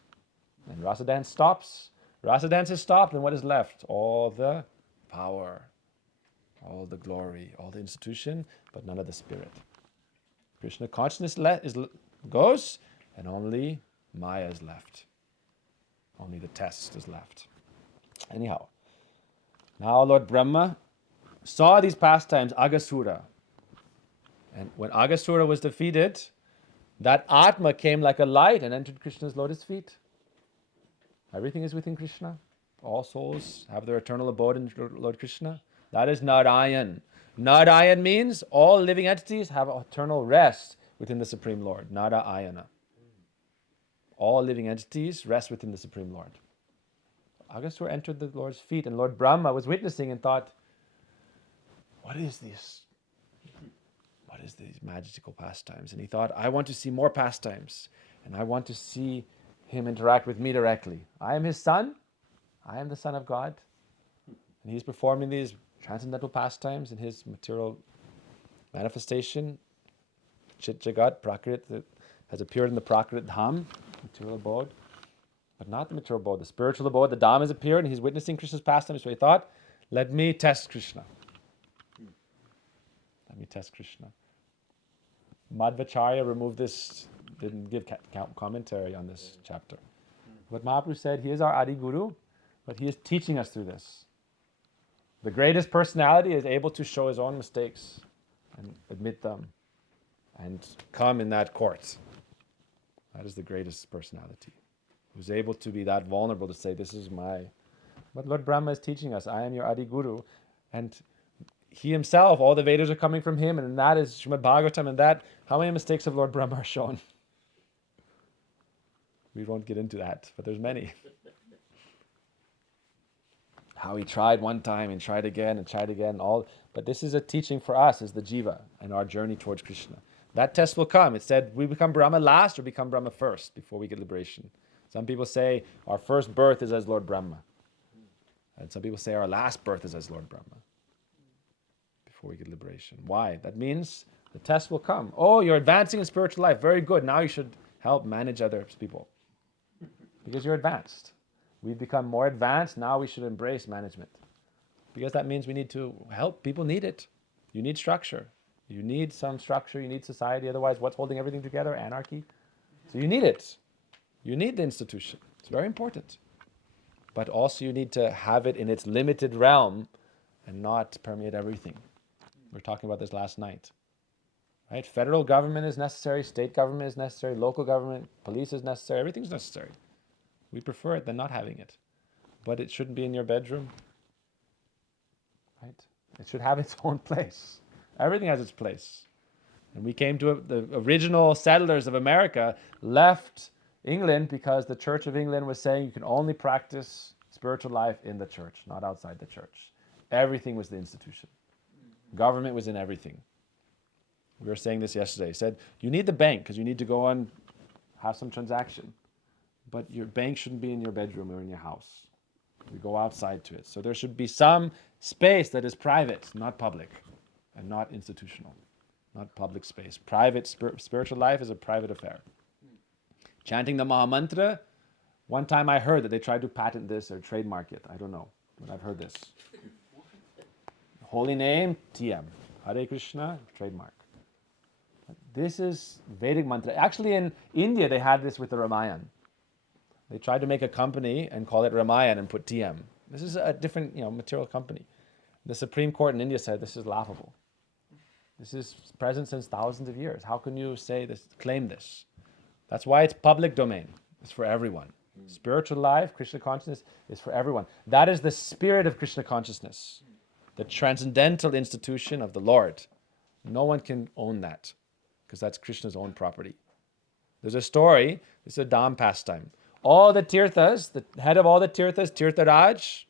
And Rasa dance stops. Rasa dance is stopped, and what is left? All the power, all the glory, all the institution, but none of the spirit. Krishna consciousness goes, and only Maya is left. Only the test is left. Anyhow, now Lord Brahma saw these pastimes, Agasura. And when Agasura was defeated, that Atma came like a light and entered Krishna's lotus feet. Everything is within Krishna. All souls have their eternal abode in Lord Krishna. That is Narayan. Narayan means all living entities have eternal rest within the Supreme Lord. Narayana. All living entities rest within the Supreme Lord. Agasura entered the Lord's feet, and Lord Brahma was witnessing and thought, what is this? What is these magical pastimes? And he thought, I want to see more pastimes, and I want to see him interact with me directly. I am his son. I am the son of God. And he's performing these transcendental pastimes in his material manifestation. Chit Jagat, Prakrit, that has appeared in the Prakrit Dham, material abode. But not the material abode, the spiritual abode. The Dham has appeared, and he's witnessing Krishna's pastimes. So he thought, let me test Krishna. Let me test Krishna. Madhvacharya removed this, didn't give commentary on this chapter. But Mahaprabhu said, he is our Adi Guru, but he is teaching us through this. The greatest personality is able to show his own mistakes and admit them and come in that court. That is the greatest personality. Who's able to be that vulnerable to say, this is my... But Lord Brahma is teaching us, I am your Adi Guru. And he himself, all the Vedas are coming from him, and that is Srimad Bhagavatam, and that, how many mistakes of Lord Brahma are shown? We won't get into that, but there's many. How he tried one time and tried again, all. But this is a teaching for us as the Jiva and our journey towards Krishna. That test will come. It said, we become Brahma last or become Brahma first before we get liberation. Some people say our first birth is as Lord Brahma. And some people say our last birth is as Lord Brahma before we get liberation. Why? That means the test will come. Oh, you're advancing in spiritual life. Very good. Now you should help manage other people because you're advanced. We've become more advanced. Now we should embrace management because that means we need to help. People need it. You need structure. You need some structure. You need society. Otherwise, what's holding everything together? Anarchy. So you need it. You need the institution. It's very important. But also you need to have it in its limited realm and not permeate everything. We were talking about this last night. Right? Federal government is necessary, state government is necessary, local government, police is necessary, everything's necessary. We prefer it than not having it. But it shouldn't be in your bedroom. Right? It should have its own place. Everything has its place. And we came to the original settlers of America left England because the Church of England was saying you can only practice spiritual life in the church, not outside the church. Everything was the institution. Government was in everything. We were saying this yesterday. He said, you need the bank because you need to go and have some transaction. But your bank shouldn't be in your bedroom or in your house. We go outside to it. So there should be some space that is private, not public, and not institutional, not public space. Private spiritual life is a private affair. Chanting the Maha Mantra, one time I heard that they tried to patent this or trademark it. I don't know, but I've heard this. Holy name, TM. Hare Krishna, trademark. This is Vedic mantra. Actually, in India, they had this with the Ramayana. They tried to make a company and call it Ramayana and put TM. This is a different, material company. The Supreme Court in India said this is laughable. This is present since thousands of years. How can you say this, claim this? That's why it's public domain. It's for everyone. Spiritual life, Krishna consciousness, is for everyone. That is the spirit of Krishna consciousness, the transcendental institution of the Lord. No one can own that, because that's Krishna's own property. There's a story, this is a Dham pastime. All the Tirthas, the head of all the Tirthas, Tirtharaj,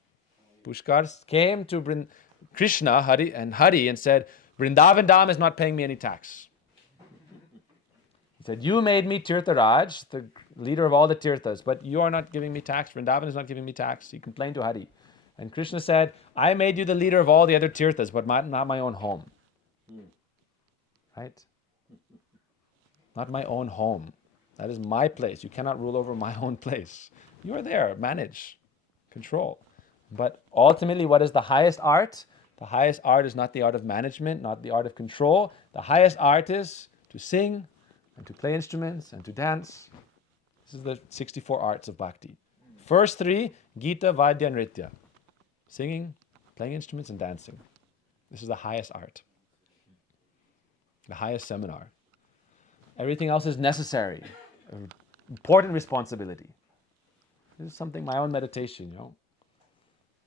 Pushkar, came to Krishna Hari and said, Vrindavan Dham is not paying me any tax. He said, you made me Tirtharaj, the leader of all the Tirthas, but you are not giving me tax. Vrindavan is not giving me tax. He complained to Hari. And Krishna said, I made you the leader of all the other Tirthas, but not my own home. Right? Not my own home. That is my place. You cannot rule over my own place. You are there, manage, control. But ultimately, what is the highest art? The highest art is not the art of management, not the art of control. The highest art is to sing and to play instruments and to dance. This is the 64 arts of bhakti. First three, Gita, Vaidya, Nritya. Singing, playing instruments, and dancing. This is the highest art. The highest seminar. Everything else is necessary. Important responsibility. This is something, my own meditation,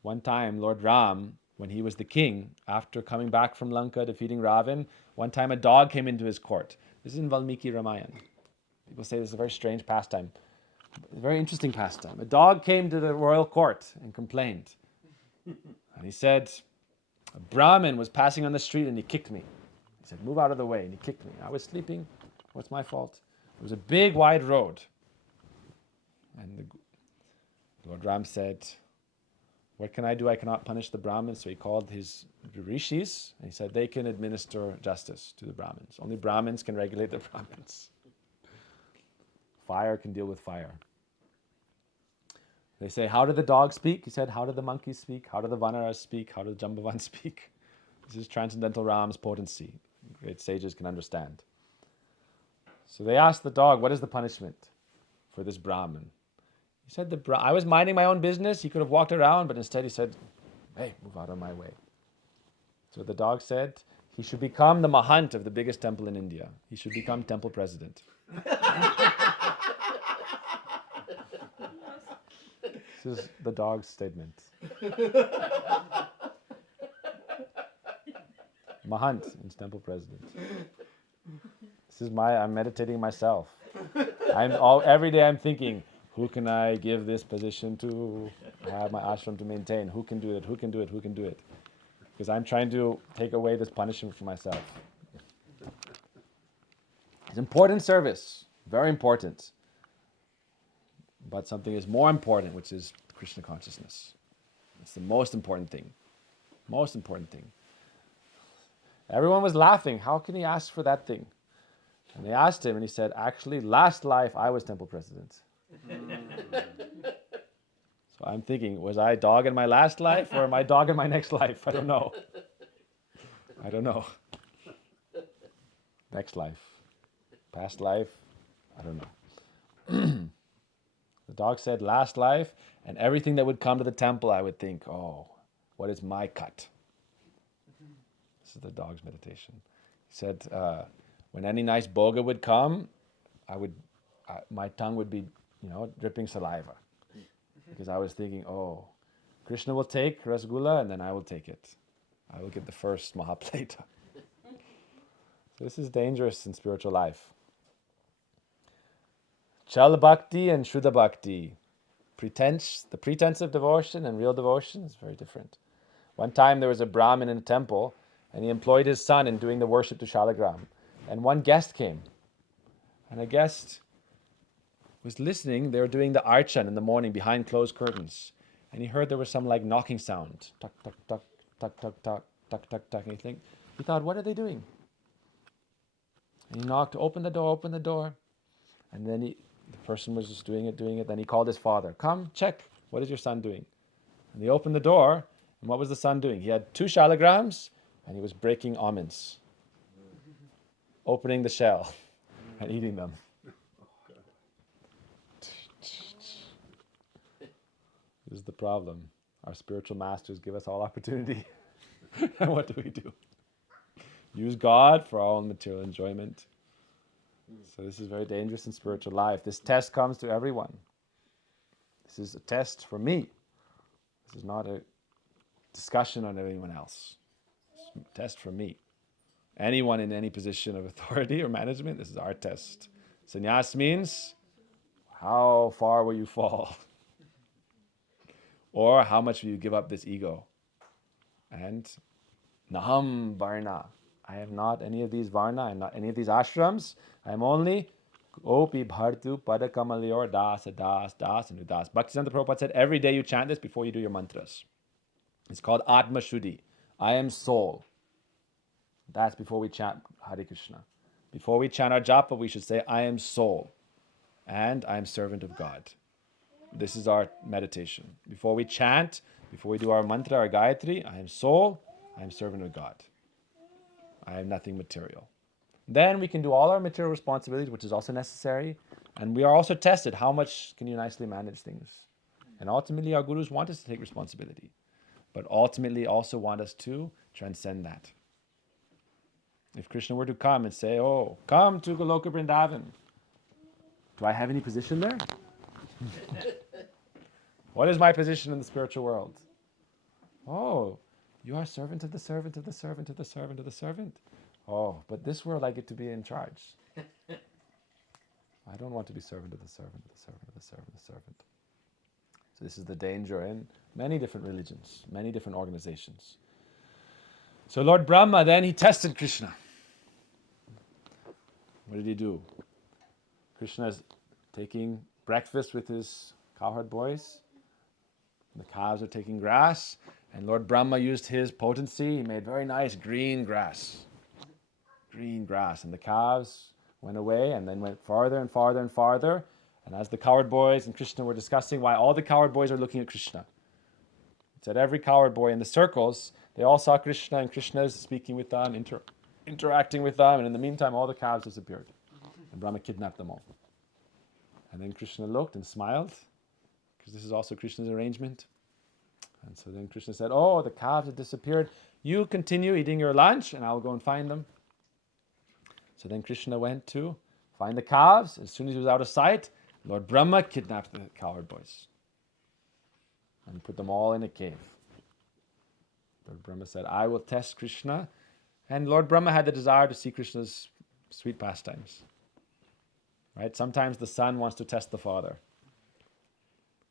One time, Lord Ram, when he was the king, after coming back from Lanka, defeating Ravan, one time a dog came into his court. This is in Valmiki Ramayana. People say this is a very strange pastime. A very interesting pastime. A dog came to the royal court and complained. And he said, a Brahmin was passing on the street and he kicked me. He said, move out of the way. And he kicked me. I was sleeping. What's my fault? It was a big, wide road. And Lord Ram said, what can I do? I cannot punish the Brahmins. So he called his rishis and he said, they can administer justice to the Brahmins. Only Brahmins can regulate the Brahmins. Fire can deal with fire. They say, how did the dog speak? He said, how did the monkeys speak? How did the Vanaras speak? How did the Jambavan speak? This is transcendental Ram's potency. Great sages can understand. So they asked the dog, what is the punishment for this Brahmin? He said, I was minding my own business. He could have walked around, but instead he said, hey, move out of my way. So the dog said, he should become the Mahant of the biggest temple in India. He should become temple president. This is the dog's statement. Mahant is temple president. This is I'm meditating myself. Every day I'm thinking, who can I give this position to? I have my ashram to maintain. Who can do it? Who can do it? Who can do it? Because I'm trying to take away this punishment from myself. It's important service, very important. But something is more important, which is Krishna consciousness. It's the most important thing. Most important thing. Everyone was laughing. How can he ask for that thing? And they asked him, and he said, actually, last life I was temple president. So I'm thinking, was I dog in my last life, or am I dog in my next life? I don't know. Next life. Past life? I don't know. The dog said, last life, and everything that would come to the temple, I would think, oh, what is my cut? This is the dog's meditation. He said, when any nice boga would come, my tongue would be, dripping saliva. Because I was thinking, oh, Krishna will take rasgulla and then I will take it. I will get the first mahaplata. So this is dangerous in spiritual life. Chal bhakti and Shuddha bhakti. The pretense of devotion and real devotion is very different. One time there was a Brahmin in a temple and he employed his son in doing the worship to Shalagram. And one guest came. And a guest was listening. They were doing the archan in the morning behind closed curtains. And he heard there was some knocking sound. Tuck, tuck, tuck, tuck, tuck, tuck, tuck, tuck, tuck. And he thought, what are they doing? And he knocked, open the door. And then the person was just doing it. Then he called his father. Come, check. What is your son doing? And he opened the door. And what was the son doing? He had 2 shalagrams and he was breaking almonds. Opening the shell and eating them. This is the problem. Our spiritual masters give us all opportunity. And what do? Use God for our own material enjoyment. So this is very dangerous in spiritual life. This test comes to everyone. This is a test for me. This is not a discussion on anyone else. It's a test for me. Anyone in any position of authority or management, this is our test. Sannyas means how far will you fall? Or how much will you give up this ego? And Naham Varna. I am not any of these Varna, I am not any of these ashrams. I am only Opi Bhartu Padakamalyor Das Das Das and Udas. Bhaktisiddhanta Prabhupada said every day you chant this before you do your mantras. It's called Atma Shuddhi. I am soul. That's before we chant Hare Krishna. Before we chant our japa, we should say, I am soul and I am servant of God. This is our meditation. Before we chant, before we do our mantra, our Gayatri, I am soul, I am servant of God. I am nothing material. Then we can do all our material responsibilities, which is also necessary. And we are also tested. How much can you nicely manage things? And ultimately, our gurus want us to take responsibility, but ultimately also want us to transcend that. If Krishna were to come and say, oh, come to Goloka Vrindavan, do I have any position there? What is my position in the spiritual world? Oh, you are servant of the servant of the servant of the servant of the servant. Oh, but this world I get to be in charge. I don't want to be servant of the servant of the servant of the servant of the servant. So this is the danger in many different religions, many different organizations. So Lord Brahma then, he tested Krishna. What did he do? Krishna is taking breakfast with his cowherd boys. The cows are taking grass. And Lord Brahma used his potency. He made very nice green grass. Green grass. And the cows went away and then went farther and farther and farther. And as the cowherd boys and Krishna were discussing why all the cowherd boys are looking at Krishna. It said every cowherd boy in the circles, they all saw Krishna and Krishna is speaking with them, interacting with them. And in the meantime, all the cows disappeared. And Brahma kidnapped them all. And then Krishna looked and smiled, because this is also Krishna's arrangement. And so then Krishna said, oh, the calves have disappeared. You continue eating your lunch and I'll go and find them. So then Krishna went to find the calves. As soon as he was out of sight, Lord Brahma kidnapped the cowherd boys and put them all in a cave. Lord Brahma said, I will test Krishna. And Lord Brahma had the desire to see Krishna's sweet pastimes. Right? Sometimes the son wants to test the father.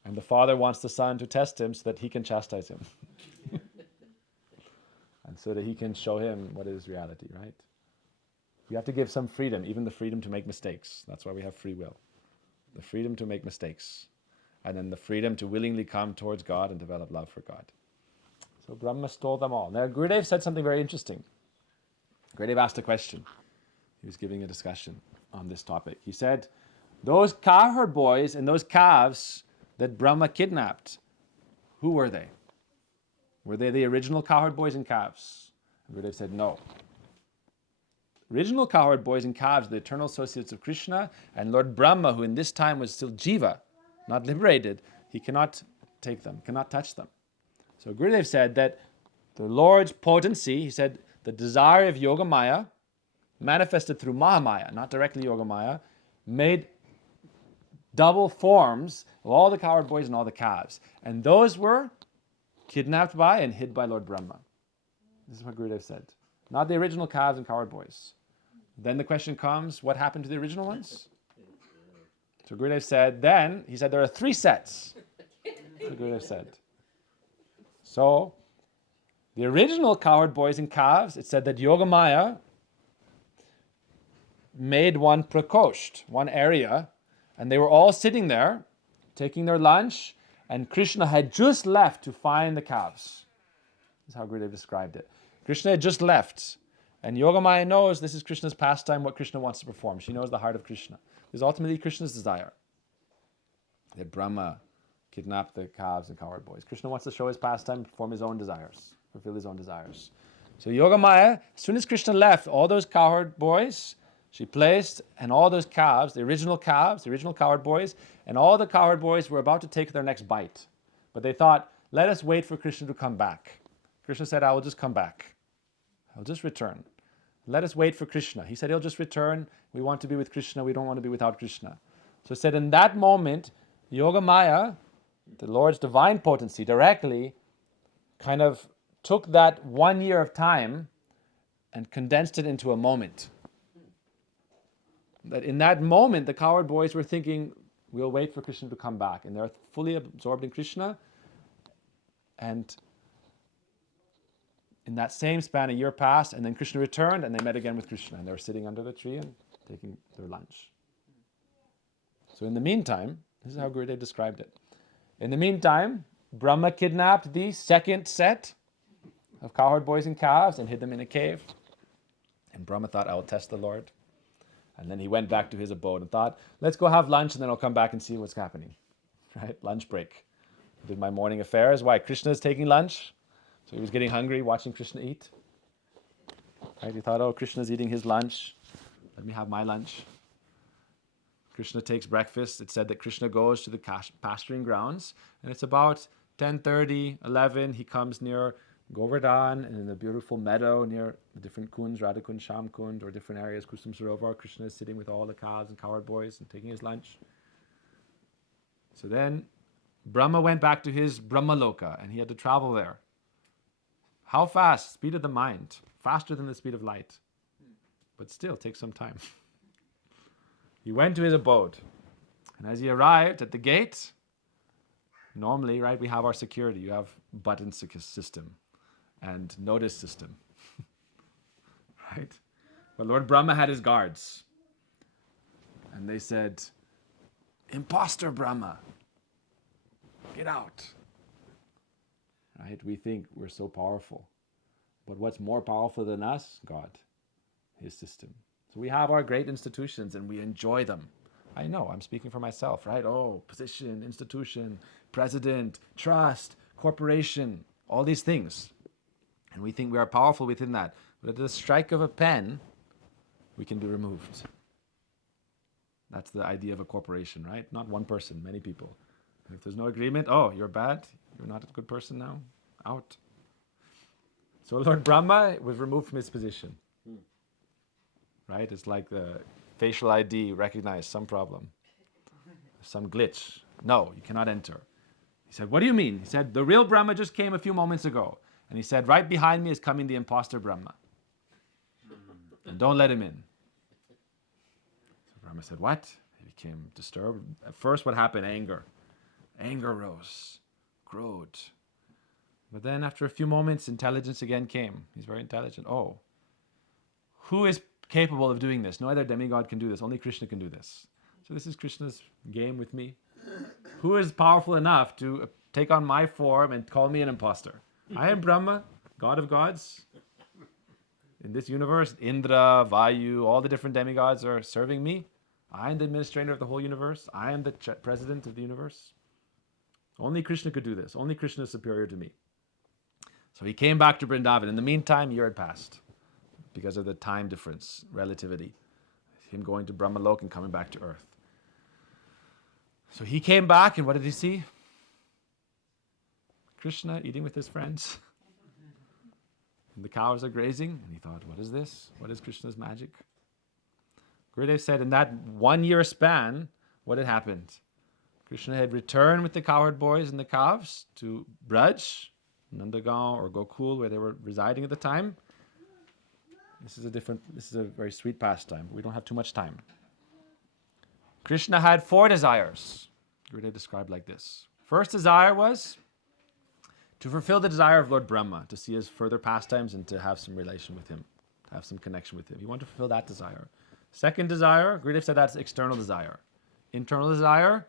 And the father wants the son to test him so that he can chastise him. And so that he can show him what is reality, right? We have to give some freedom, even the freedom to make mistakes. That's why we have free will. The freedom to make mistakes. And then the freedom to willingly come towards God and develop love for God. So Brahma stole them all. Now Gurudev said something very interesting. Gurudev asked a question. He was giving a discussion on this topic. He said, those cowherd boys and those calves that Brahma kidnapped, who were they? Were they the original cowherd boys and calves? And Gurudev said, no. Original cowherd boys and calves, the eternal associates of Krishna, and Lord Brahma, who in this time was still Jiva, not liberated, he cannot take them, cannot touch them. So Gurudev said that the Lord's potency, he said, the desire of Yogamaya, manifested through Mahamaya, not directly Yogamaya, made double forms of all the cowherd boys and all the calves. And those were kidnapped by and hid by Lord Brahma. This is what Gurudev said. Not the original calves and cowherd boys. Then the question comes, what happened to the original ones? So Gurudev said, then, he said there are 3 sets. So Gurudev said. So, the original cowherd boys and calves, it said that Yogamaya made one prakosht, one area, and they were all sitting there, taking their lunch, and Krishna had just left to find the calves. This is how Gurudev described it. Krishna had just left, and Yogamaya knows this is Krishna's pastime, what Krishna wants to perform. She knows the heart of Krishna. This is ultimately Krishna's desire. That Brahma kidnapped the calves and cowherd boys. Krishna wants to show his pastime, perform his own desires, fulfill his own desires. So Yogamaya, as soon as Krishna left, all those cowherd boys, she placed, and all those calves, the original cowherd boys, and all the cowherd boys were about to take their next bite. But they thought, let us wait for Krishna to come back. Krishna said, I will just come back. I'll just return. Let us wait for Krishna. He said, he'll just return. We want to be with Krishna. We don't want to be without Krishna. So he said, in that moment, Yogamaya The Lord's divine potency directly kind of took that 1 year of time and condensed it into a moment. That in that moment, the cowherd boys were thinking, we'll wait for Krishna to come back. And they're fully absorbed in Krishna. And in that same span, a year passed, and then Krishna returned, and they met again with Krishna. And they were sitting under the tree and taking their lunch. So in the meantime, this is how Gurudev described it. In the meantime, Brahma kidnapped the second set of cowherd boys and calves and hid them in a cave. And Brahma thought, I will test the Lord. And then he went back to his abode and thought, let's go have lunch and then I'll come back and see what's happening. Right? Lunch break. I did my morning affairs. Why? Krishna is taking lunch. So he was getting hungry watching Krishna eat. Right? He thought, oh, Krishna's eating his lunch. Let me have my lunch. Krishna takes breakfast. It said that Krishna goes to the pasturing grounds. And it's about 10:30, 11. He comes near Govardhan and in a beautiful meadow near the different kunds, Radhakund, Shamkund, or different areas, Kusum Sarovar. Krishna is sitting with all the calves and cowherd boys and taking his lunch. So then Brahma went back to his Brahmaloka and he had to travel there. How fast? Speed of the mind. Faster than the speed of light. But still takes some time. He went to his abode. And as he arrived at the gate, normally, right, we have our security. You have button system and notice system. Right? But Lord Brahma had his guards. And they said, imposter Brahma, get out. Right? We think we're so powerful. But what's more powerful than us? God, his system. So we have our great institutions and we enjoy them. I know, I'm speaking for myself, right? Oh, position, institution, president, trust, corporation, all these things. And we think we are powerful within that. But at the strike of a pen, we can be removed. That's the idea of a corporation, right? Not one person, many people. And if there's no agreement, oh, you're bad, you're not a good person now, out. So Lord Brahma was removed from his position. Right? It's like the facial ID recognized some problem, some glitch. No, you cannot enter. He said, what do you mean? He said, the real Brahma just came a few moments ago. And he said, right behind me is coming the imposter Brahma. And don't let him in. So Brahma said, what? He became disturbed. At first, what happened? Anger. Anger rose, growed. But then after a few moments, intelligence again came. He's very intelligent. Oh, who is capable of doing this? No other demigod can do this. Only Krishna can do this. So this is Krishna's game with me. Who is powerful enough to take on my form and call me an imposter? I am Brahma, god of gods. In this universe, Indra, Vayu, all the different demigods are serving me. I am the administrator of the whole universe. I am the president of the universe. Only Krishna could do this. Only Krishna is superior to me. So he came back to Vrindavan. In the meantime, a year had passed because of the time difference, relativity. Him going to Brahmalok and coming back to earth. So he came back, and what did he see? Krishna eating with his friends. And the cows are grazing, and he thought, what is this? What is Krishna's magic? Gurudev said in that 1 year span, what had happened? Krishna had returned with the cowherd boys and the calves to Braj, Nandagaon or Gokul, where they were residing at the time. This is a very sweet pastime, but we don't have too much time. Krishna had 4 desires. Gurudev described like this. First desire was to fulfill the desire of Lord Brahma, to see his further pastimes and to have some relation with him, to have some connection with him. He wanted to fulfill that desire. Second desire, Gurudev said that's external desire. Internal desire,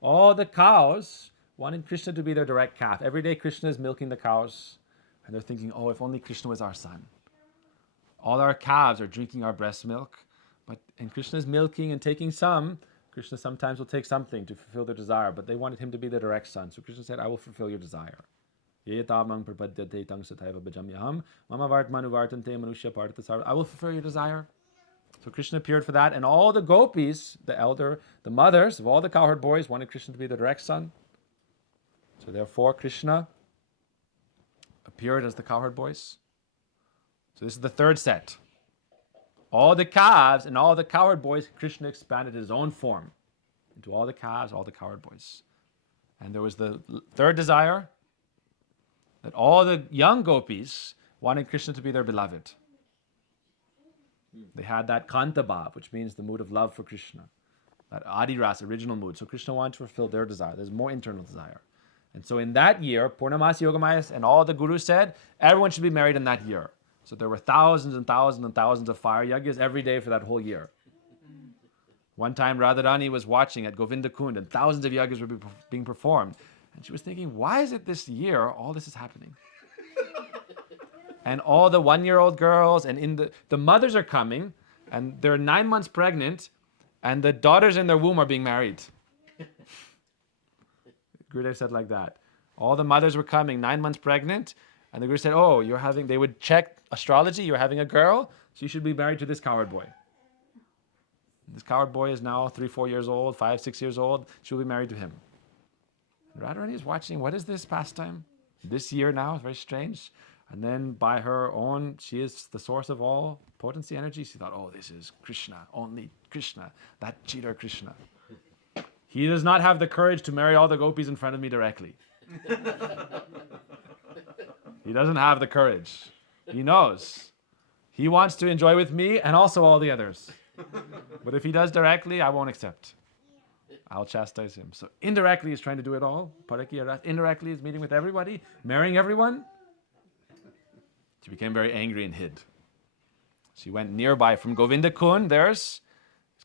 all the cows wanted Krishna to be their direct calf. Every day Krishna is milking the cows, and they're thinking, oh, if only Krishna was our son. All our calves are drinking our breast milk, and Krishna is milking and taking some. Krishna sometimes will take something to fulfill their desire, but they wanted him to be the direct son. So Krishna said, I will fulfill your desire. I will fulfill your desire. So Krishna appeared for that, and all the gopis, the mothers of all the cowherd boys wanted Krishna to be the direct son. So therefore Krishna appeared as the cowherd boys. So this is the third set. All the calves and all the cowherd boys, Krishna expanded his own form into all the calves, all the cowherd boys. And there was the third desire, that all the young gopis wanted Krishna to be their beloved. They had that kanta bhav, which means the mood of love for Krishna. That adi rasa, original mood. So Krishna wanted to fulfill their desire. There's more internal desire. And so in that year, Purnamasi Yogamayas and all the gurus said, everyone should be married in that year. So there were thousands and thousands and thousands of fire yagyas every day for that whole year. One time Radharani was watching at Govinda Kund and thousands of yagyas were being performed. And she was thinking, why is it this year all this is happening? And all the 1-year-old girls and the mothers are coming and they're 9 months pregnant and the daughters in their womb are being married. Gurudev said like that. All the mothers were coming 9 months pregnant and the Guru said, oh, they would check astrology, you're having a girl, so you should be married to this coward boy. This coward boy is now 3-4 years old, 5-6 years old, she'll be married to him. And Radharani is watching, what is this pastime? This year now, it's very strange. And then by her own, she is the source of all potency energy. She thought, oh, this is Krishna, only Krishna, that cheater Krishna. He does not have the courage to marry all the gopis in front of me directly. He doesn't have the courage. He knows. He wants to enjoy with me and also all the others. But if he does directly, I won't accept. I'll chastise him. So indirectly he's trying to do it all. Indirectly he's meeting with everybody, marrying everyone. She became very angry and hid. She went nearby from Govinda Kund. It's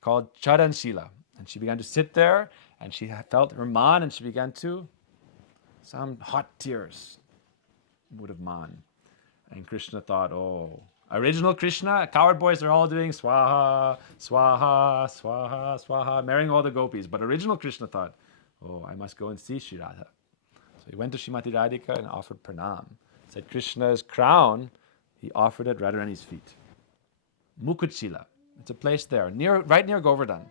called Charanshila. And she began to sit there and she felt her man and she began to, some hot tears would have man. And Krishna thought, oh, original Krishna, coward boys are all doing swaha, swaha, swaha, swaha, marrying all the gopis. But original Krishna thought, oh, I must go and see Shri Radha. So he went to Srimati Radhika and offered pranam. Said Krishna's crown, he offered at Radharani's feet. Mukutshila, it's a place there, right near Govardhan.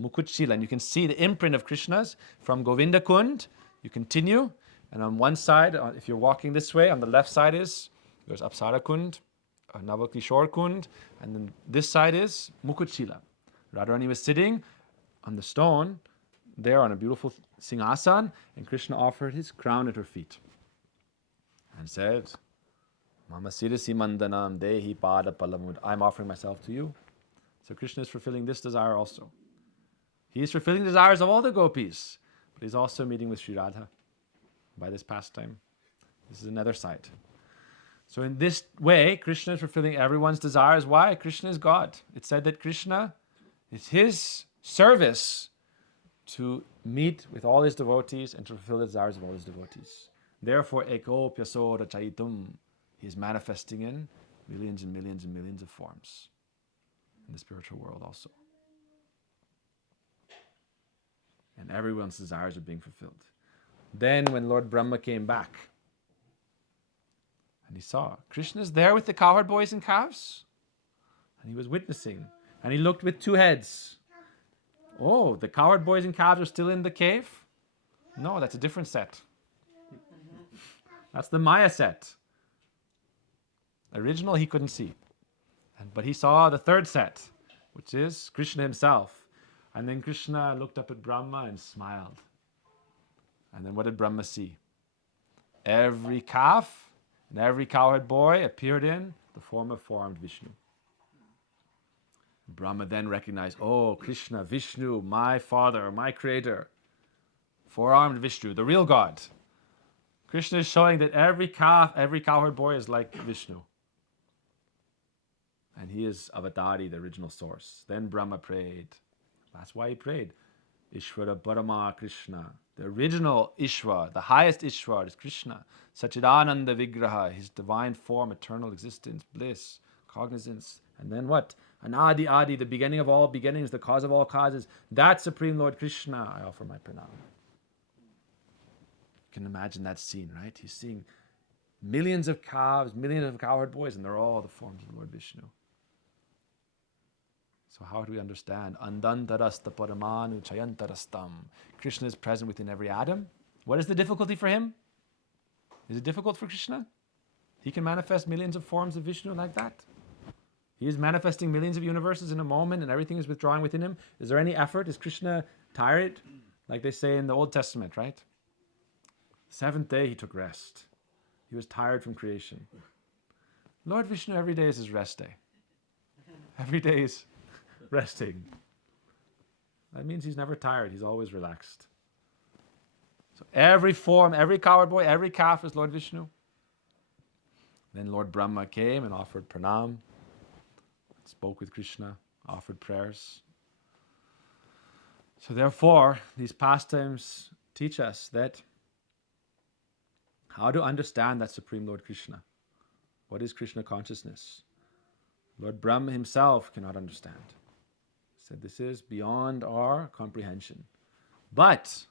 Mukutshila, and you can see the imprint of Krishna's from Govinda Kund. You continue, and on one side, if you're walking this way, on the left side there's Apsara Kund, Navakishore Kund, and then this side is Mukutshila. Radharani was sitting on the stone there on a beautiful singhasan, and Krishna offered his crown at her feet and said, Mama Sirisi Mandanam Dehi Pada Palamud, I'm offering myself to you. So Krishna is fulfilling this desire also. He is fulfilling the desires of all the gopis, but he's also meeting with Sri Radha by this pastime. This is another side. So in this way, Krishna is fulfilling everyone's desires. Why? Krishna is God. It's said that Krishna, it's his service to meet with all his devotees and to fulfill the desires of all his devotees. Therefore, Eko Pyasora Chaitum, he is manifesting in millions and millions and millions of forms in the spiritual world also. And everyone's desires are being fulfilled. Then when Lord Brahma came back, and he saw Krishna's there with the cowherd boys and calves, and he was witnessing, and he looked with 2 heads. Oh, the cowherd boys and calves are still in the cave? No, that's a different set. That's the Maya set. Original he couldn't see. But he saw the 3rd set, which is Krishna himself. And then Krishna looked up at Brahma and smiled. And then what did Brahma see? Every calf and every cowherd boy appeared in the form of 4-armed Vishnu. Brahma then recognized, oh, Krishna, Vishnu, my father, my creator. 4-armed Vishnu, the real God. Krishna is showing that every calf, every cowherd boy is like Vishnu. And he is Avatari, the original source. Then Brahma prayed. That's why he prayed. Ishvara Parama Krishna. The original Ishvara, the highest Ishvara is Krishna. Sachidananda Vigraha, his divine form, eternal existence, bliss, cognizance. And then what? Anadi Adi, the beginning of all beginnings, the cause of all causes. That Supreme Lord Krishna, I offer my pranam. You can imagine that scene, right? He's seeing millions of calves, millions of cowherd boys, and they're all the forms of Lord Vishnu. So how do we understand? Andantarasta paramanu chayantarastam. Krishna is present within every atom. What is the difficulty for him? Is it difficult for Krishna? He can manifest millions of forms of Vishnu like that. He is manifesting millions of universes in a moment and everything is withdrawing within him. Is there any effort? Is Krishna tired? Like they say in the Old Testament, right? Seventh day he took rest. He was tired from creation. Lord Vishnu, every day is his rest day. Every day is resting. That means he's never tired. He's always relaxed. So every form, every coward boy, every calf is Lord Vishnu. Then Lord Brahma came and offered pranam, spoke with Krishna, offered prayers. So therefore, these pastimes teach us that how to understand that Supreme Lord Krishna. What is Krishna consciousness? Lord Brahma himself cannot understand. He said this is beyond our comprehension. But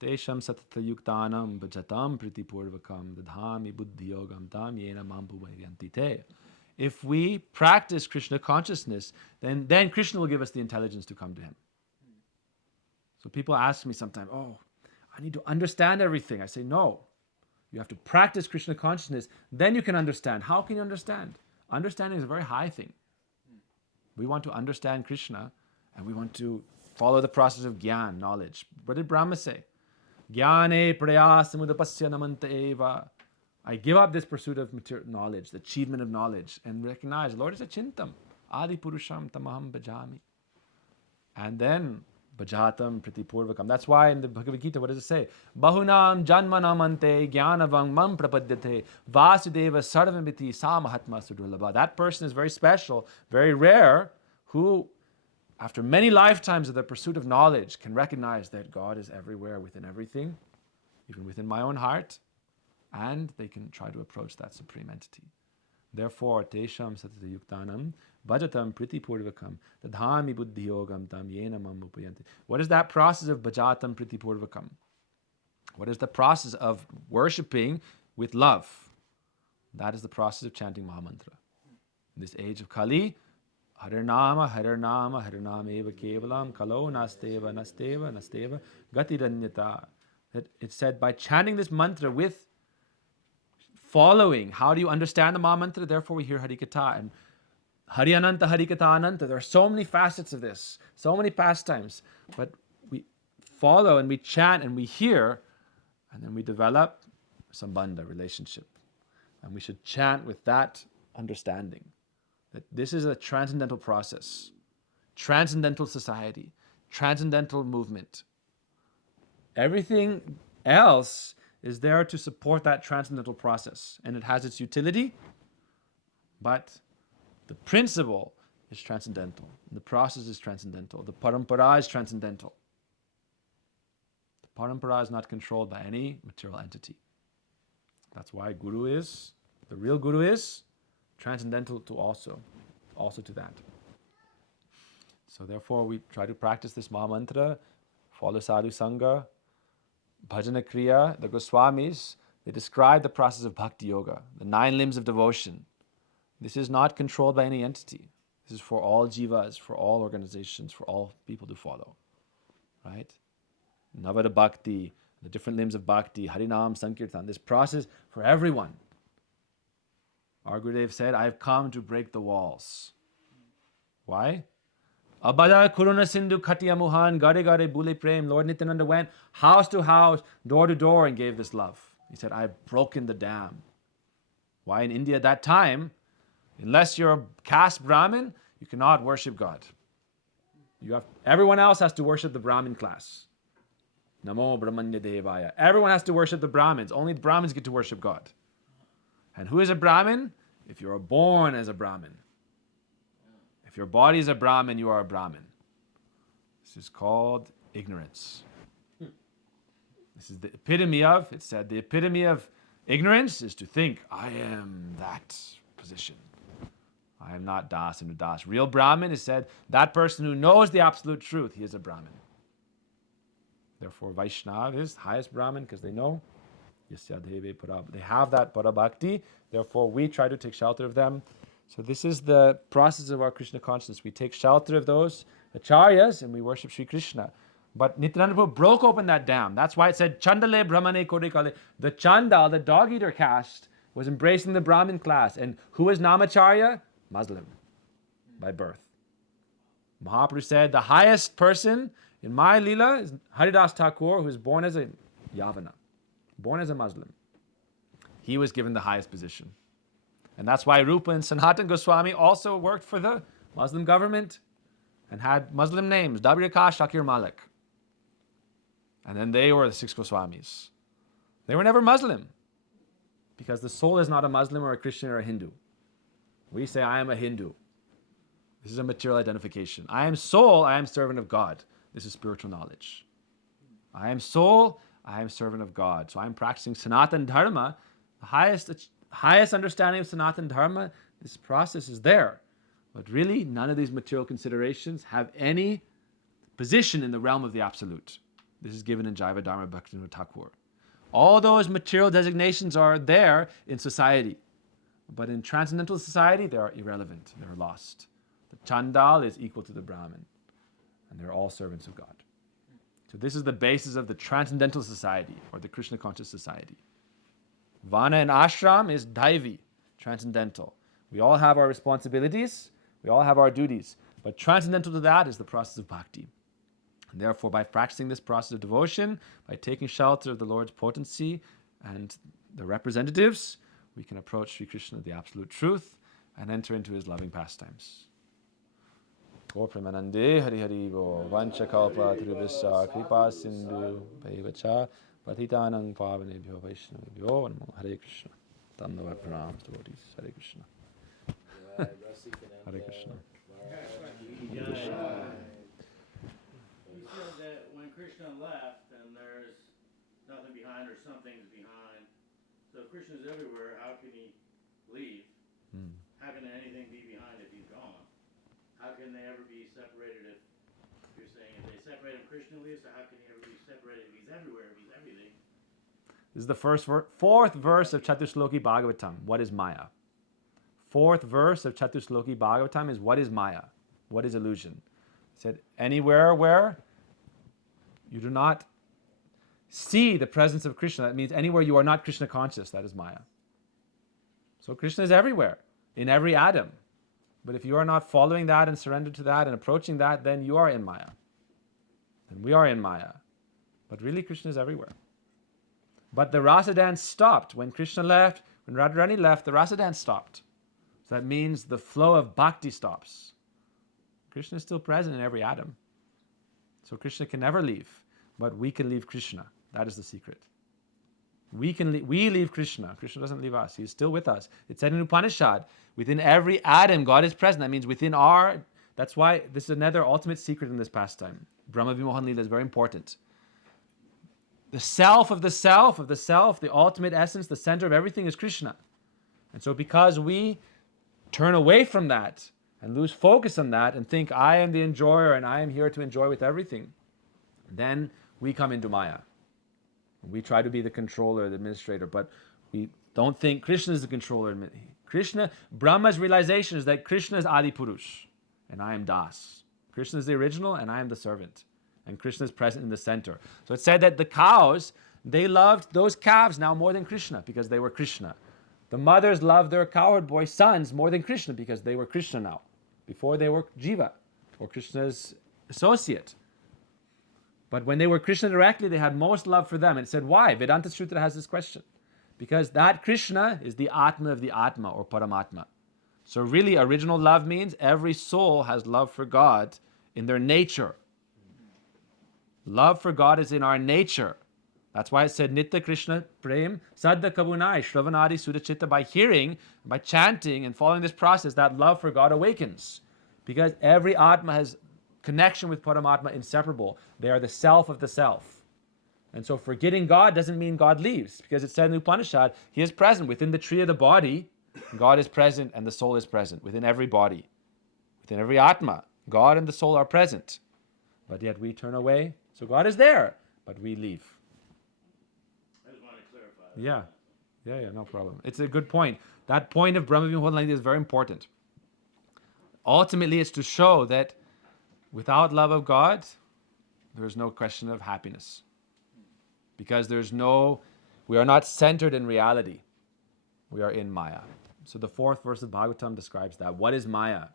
Tesham satata yuktanam bhajatam pritipurvakam dadhami buddhiyogam tam yena mampuvayanti te. If we practice Krishna consciousness, then Krishna will give us the intelligence to come to him. So people ask me sometimes, oh, I need to understand everything. I say, no. You have to practice Krishna consciousness, then you can understand. How can you understand? Understanding is a very high thing. We want to understand Krishna, and we want to follow the process of gyan, knowledge. What did Brahma say? Jnane prayasamudapasya namanta eva. I give up this pursuit of material knowledge, the achievement of knowledge, and recognize Lord is a chintam. Adi purusham tamaham bhajami. And then bhajatam pritipurvakam. That's why in the Bhagavad Gita, what does it say? Bahunam janmanamante jnanavang mam prapadyate vasudeva sarvamiti sa mahatma sudurlabha. That person is very special, very rare, who after many lifetimes of the pursuit of knowledge can recognize that God is everywhere within everything, even within my own heart, and they can try to approach that supreme entity. Therefore, tesham satata yuktanam bhajatam pritipurvakam dadhami buddhiyogam tam yena mamupayanti. What is that process of bhajatam pritipurvakam? What is the process of worshipping with love? That is the process of chanting Mahamantra. In this age of Kali, Harinama, Harinama, Harinama eva kevalam, Kalo nasteva, nasteva, nasteva, gatiranyata. That it's said by chanting this mantra with following. How do you understand the Mahamantra? Therefore we hear Harikatha and Hariananta, Harikatha Ananta. There are so many facets of this, so many pastimes. But we follow and we chant and we hear, and then we develop sambandha, relationship. And we should chant with that understanding. That this is a transcendental process, transcendental society, transcendental movement. Everything else is there to support that transcendental process, and it has its utility, but the principle is transcendental. The process is transcendental. The parampara is transcendental. The parampara is not controlled by any material entity. That's why the real Guru is transcendental to also to that. So therefore we try to practice this Mahamantra, follow Sadhu Sangha, Bhajana Kriya. The Goswamis, they describe the process of Bhakti Yoga, the 9 limbs of devotion. This is not controlled by any entity. This is for all jivas, for all organizations, for all people to follow. Right? Navada Bhakti, the different limbs of Bhakti, Harinam, Sankirtan, this process for everyone. Our Gurudev said, I've come to break the walls. Why? Abada Kuruna Sindhu Khatya Muhan, Gare Gare Bule Prem. Lord Nityananda went house to house, door to door, and gave this love. He said, I've broken the dam. Why? In India at that time, unless you're a caste Brahmin, you cannot worship God. Everyone else has to worship the Brahmin class. Namo Brahmanya Devaya. Everyone has to worship the Brahmins. Only the Brahmins get to worship God. And who is a Brahmin? If you're born as a Brahmin. If your body is a Brahmin, you are a Brahmin. This is called ignorance. This is the epitome of, it said, the epitome of ignorance is to think, I am that position. I am not Das and Das. Real Brahmin is said, that person who knows the absolute truth, he is a Brahmin. Therefore, Vaishnav is highest Brahmin because they know. They have that parabhakti. Therefore, we try to take shelter of them. So this is the process of our Krishna consciousness. We take shelter of those acharyas and we worship Sri Krishna. But Nityananda Prabhu broke open that dam. That's why it said, Chandale Brahmane Kodikale. The Chandal, the dog-eater caste, was embracing the Brahmin class. And who is Namacharya? Muslim, by birth. Mahaprabhu said, the highest person in my Lila is Haridas Thakur, who is born as a Yavana. born as a Muslim. He was given the highest position. And that's why Rupa and Sanatan Goswami also worked for the Muslim government and had Muslim names, Dabir Ka, Shakir Malik. And then they were the 6 Goswamis. They were never Muslim because the soul is not a Muslim or a Christian or a Hindu. We say, I am a Hindu. This is a material identification. I am soul, I am servant of God. This is spiritual knowledge. I am soul, I am servant of God. So I'm practicing Sanatan Dharma. The highest understanding of Sanatan Dharma, this process is there. But really, none of these material considerations have any position in the realm of the absolute. This is given in Jaiva Dharma Bhaktivinoda Thakur. All those material designations are there in society. But in transcendental society, they are irrelevant. They are lost. The Chandal is equal to the Brahmin. And they're all servants of God. So this is the basis of the transcendental society, or the Krishna conscious society. Vana and ashram is daivi, transcendental. We all have our responsibilities. We all have our duties. But transcendental to that is the process of bhakti. And therefore, by practicing this process of devotion, by taking shelter of the Lord's potency and the representatives, we can approach Sri Krishna, the absolute truth, and enter into his loving pastimes. Gaur Premanande Hari Hari Bo Vanchakalpa Trivisa Kripa Sindhu Bhaivacha Patitanang Pavanebhyo Vaishnavibhyo Namo Hare Krishna. Dandava Pranams devotees. Hare Krishna. Hare Krishna. He said that when Krishna left, and there's nothing behind or something's behind. So if Krishna's everywhere, how can he leave? How can anything be behind if he's gone? How can they ever be separated if you're saying if they separate him, Krishna leaves, so how can he ever be separated if he's everywhere, if he's everything? This is the fourth verse of Chatushloki Bhagavatam. What is Maya? Fourth verse of Chatushloki Bhagavatam is what is Maya? What is illusion? It said anywhere where you do not see the presence of Krishna, that means anywhere you are not Krishna conscious, that is Maya. So Krishna is everywhere, in every atom. But if you are not following that and surrendered to that and approaching that, then you are in Maya. And we are in Maya. But really Krishna is everywhere. But the rasa dance stopped. When Krishna left, when Radharani left, the rasa dance stopped. So that means the flow of bhakti stops. Krishna is still present in every atom. So Krishna can never leave. But we can leave Krishna. That is the secret. We leave Krishna. Krishna doesn't leave us. He is still with us. It said in Upanishad, within every atom, God is present. That means within our... That's why this is another ultimate secret in this pastime. Brahma Vimohan Lila is very important. The self of the self, the ultimate essence, the center of everything is Krishna. And so because we turn away from that and lose focus on that and think I am the enjoyer and I am here to enjoy with everything, then we come into Maya. We try to be the controller, the administrator, but we don't think Krishna is the controller. Krishna, Brahma's realization is that Krishna is Adi Purush and I am Das. Krishna is the original and I am the servant. And Krishna is present in the center. So it said that the cows, they loved those calves now more than Krishna because they were Krishna. The mothers loved their cowherd boy sons more than Krishna because they were Krishna now. Before they were Jiva or Krishna's associate. But when they were Krishna directly, they had most love for them. And it said, why? Vedanta Sutra has this question. Because that Krishna is the Atma of the Atma or Paramatma. So really, original love means every soul has love for God in their nature. Love for God is in our nature. That's why it said, Nitya Krishna Prem Saddha Kabunai Shravanadi Sudachitta. By hearing, by chanting and following this process, that love for God awakens. Because every Atma has connection with Paramatma inseparable. They are the self of the self. And so forgetting God doesn't mean God leaves, because it said in the Upanishad, He is present within the tree of the body. God is present and the soul is present within every body, within every Atma. God and the soul are present. But yet we turn away. So God is there, but we leave. I just want to clarify that. Yeah, no problem. It's a good point. That point of Brahma Vimohan is very important. Ultimately, it's to show that without love of God, there's no question of happiness. Because we are not centered in reality. We are in Maya. So the fourth verse of Bhagavatam describes that. What is Maya?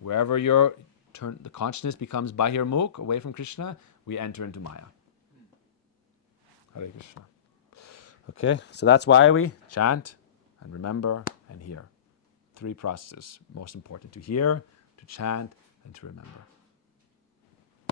Wherever the consciousness becomes Bahirmukh, away from Krishna, we enter into Maya. Hare Krishna. Okay, so that's why we chant and remember and hear. 3 processes, most important: to hear, to chant, and to remember.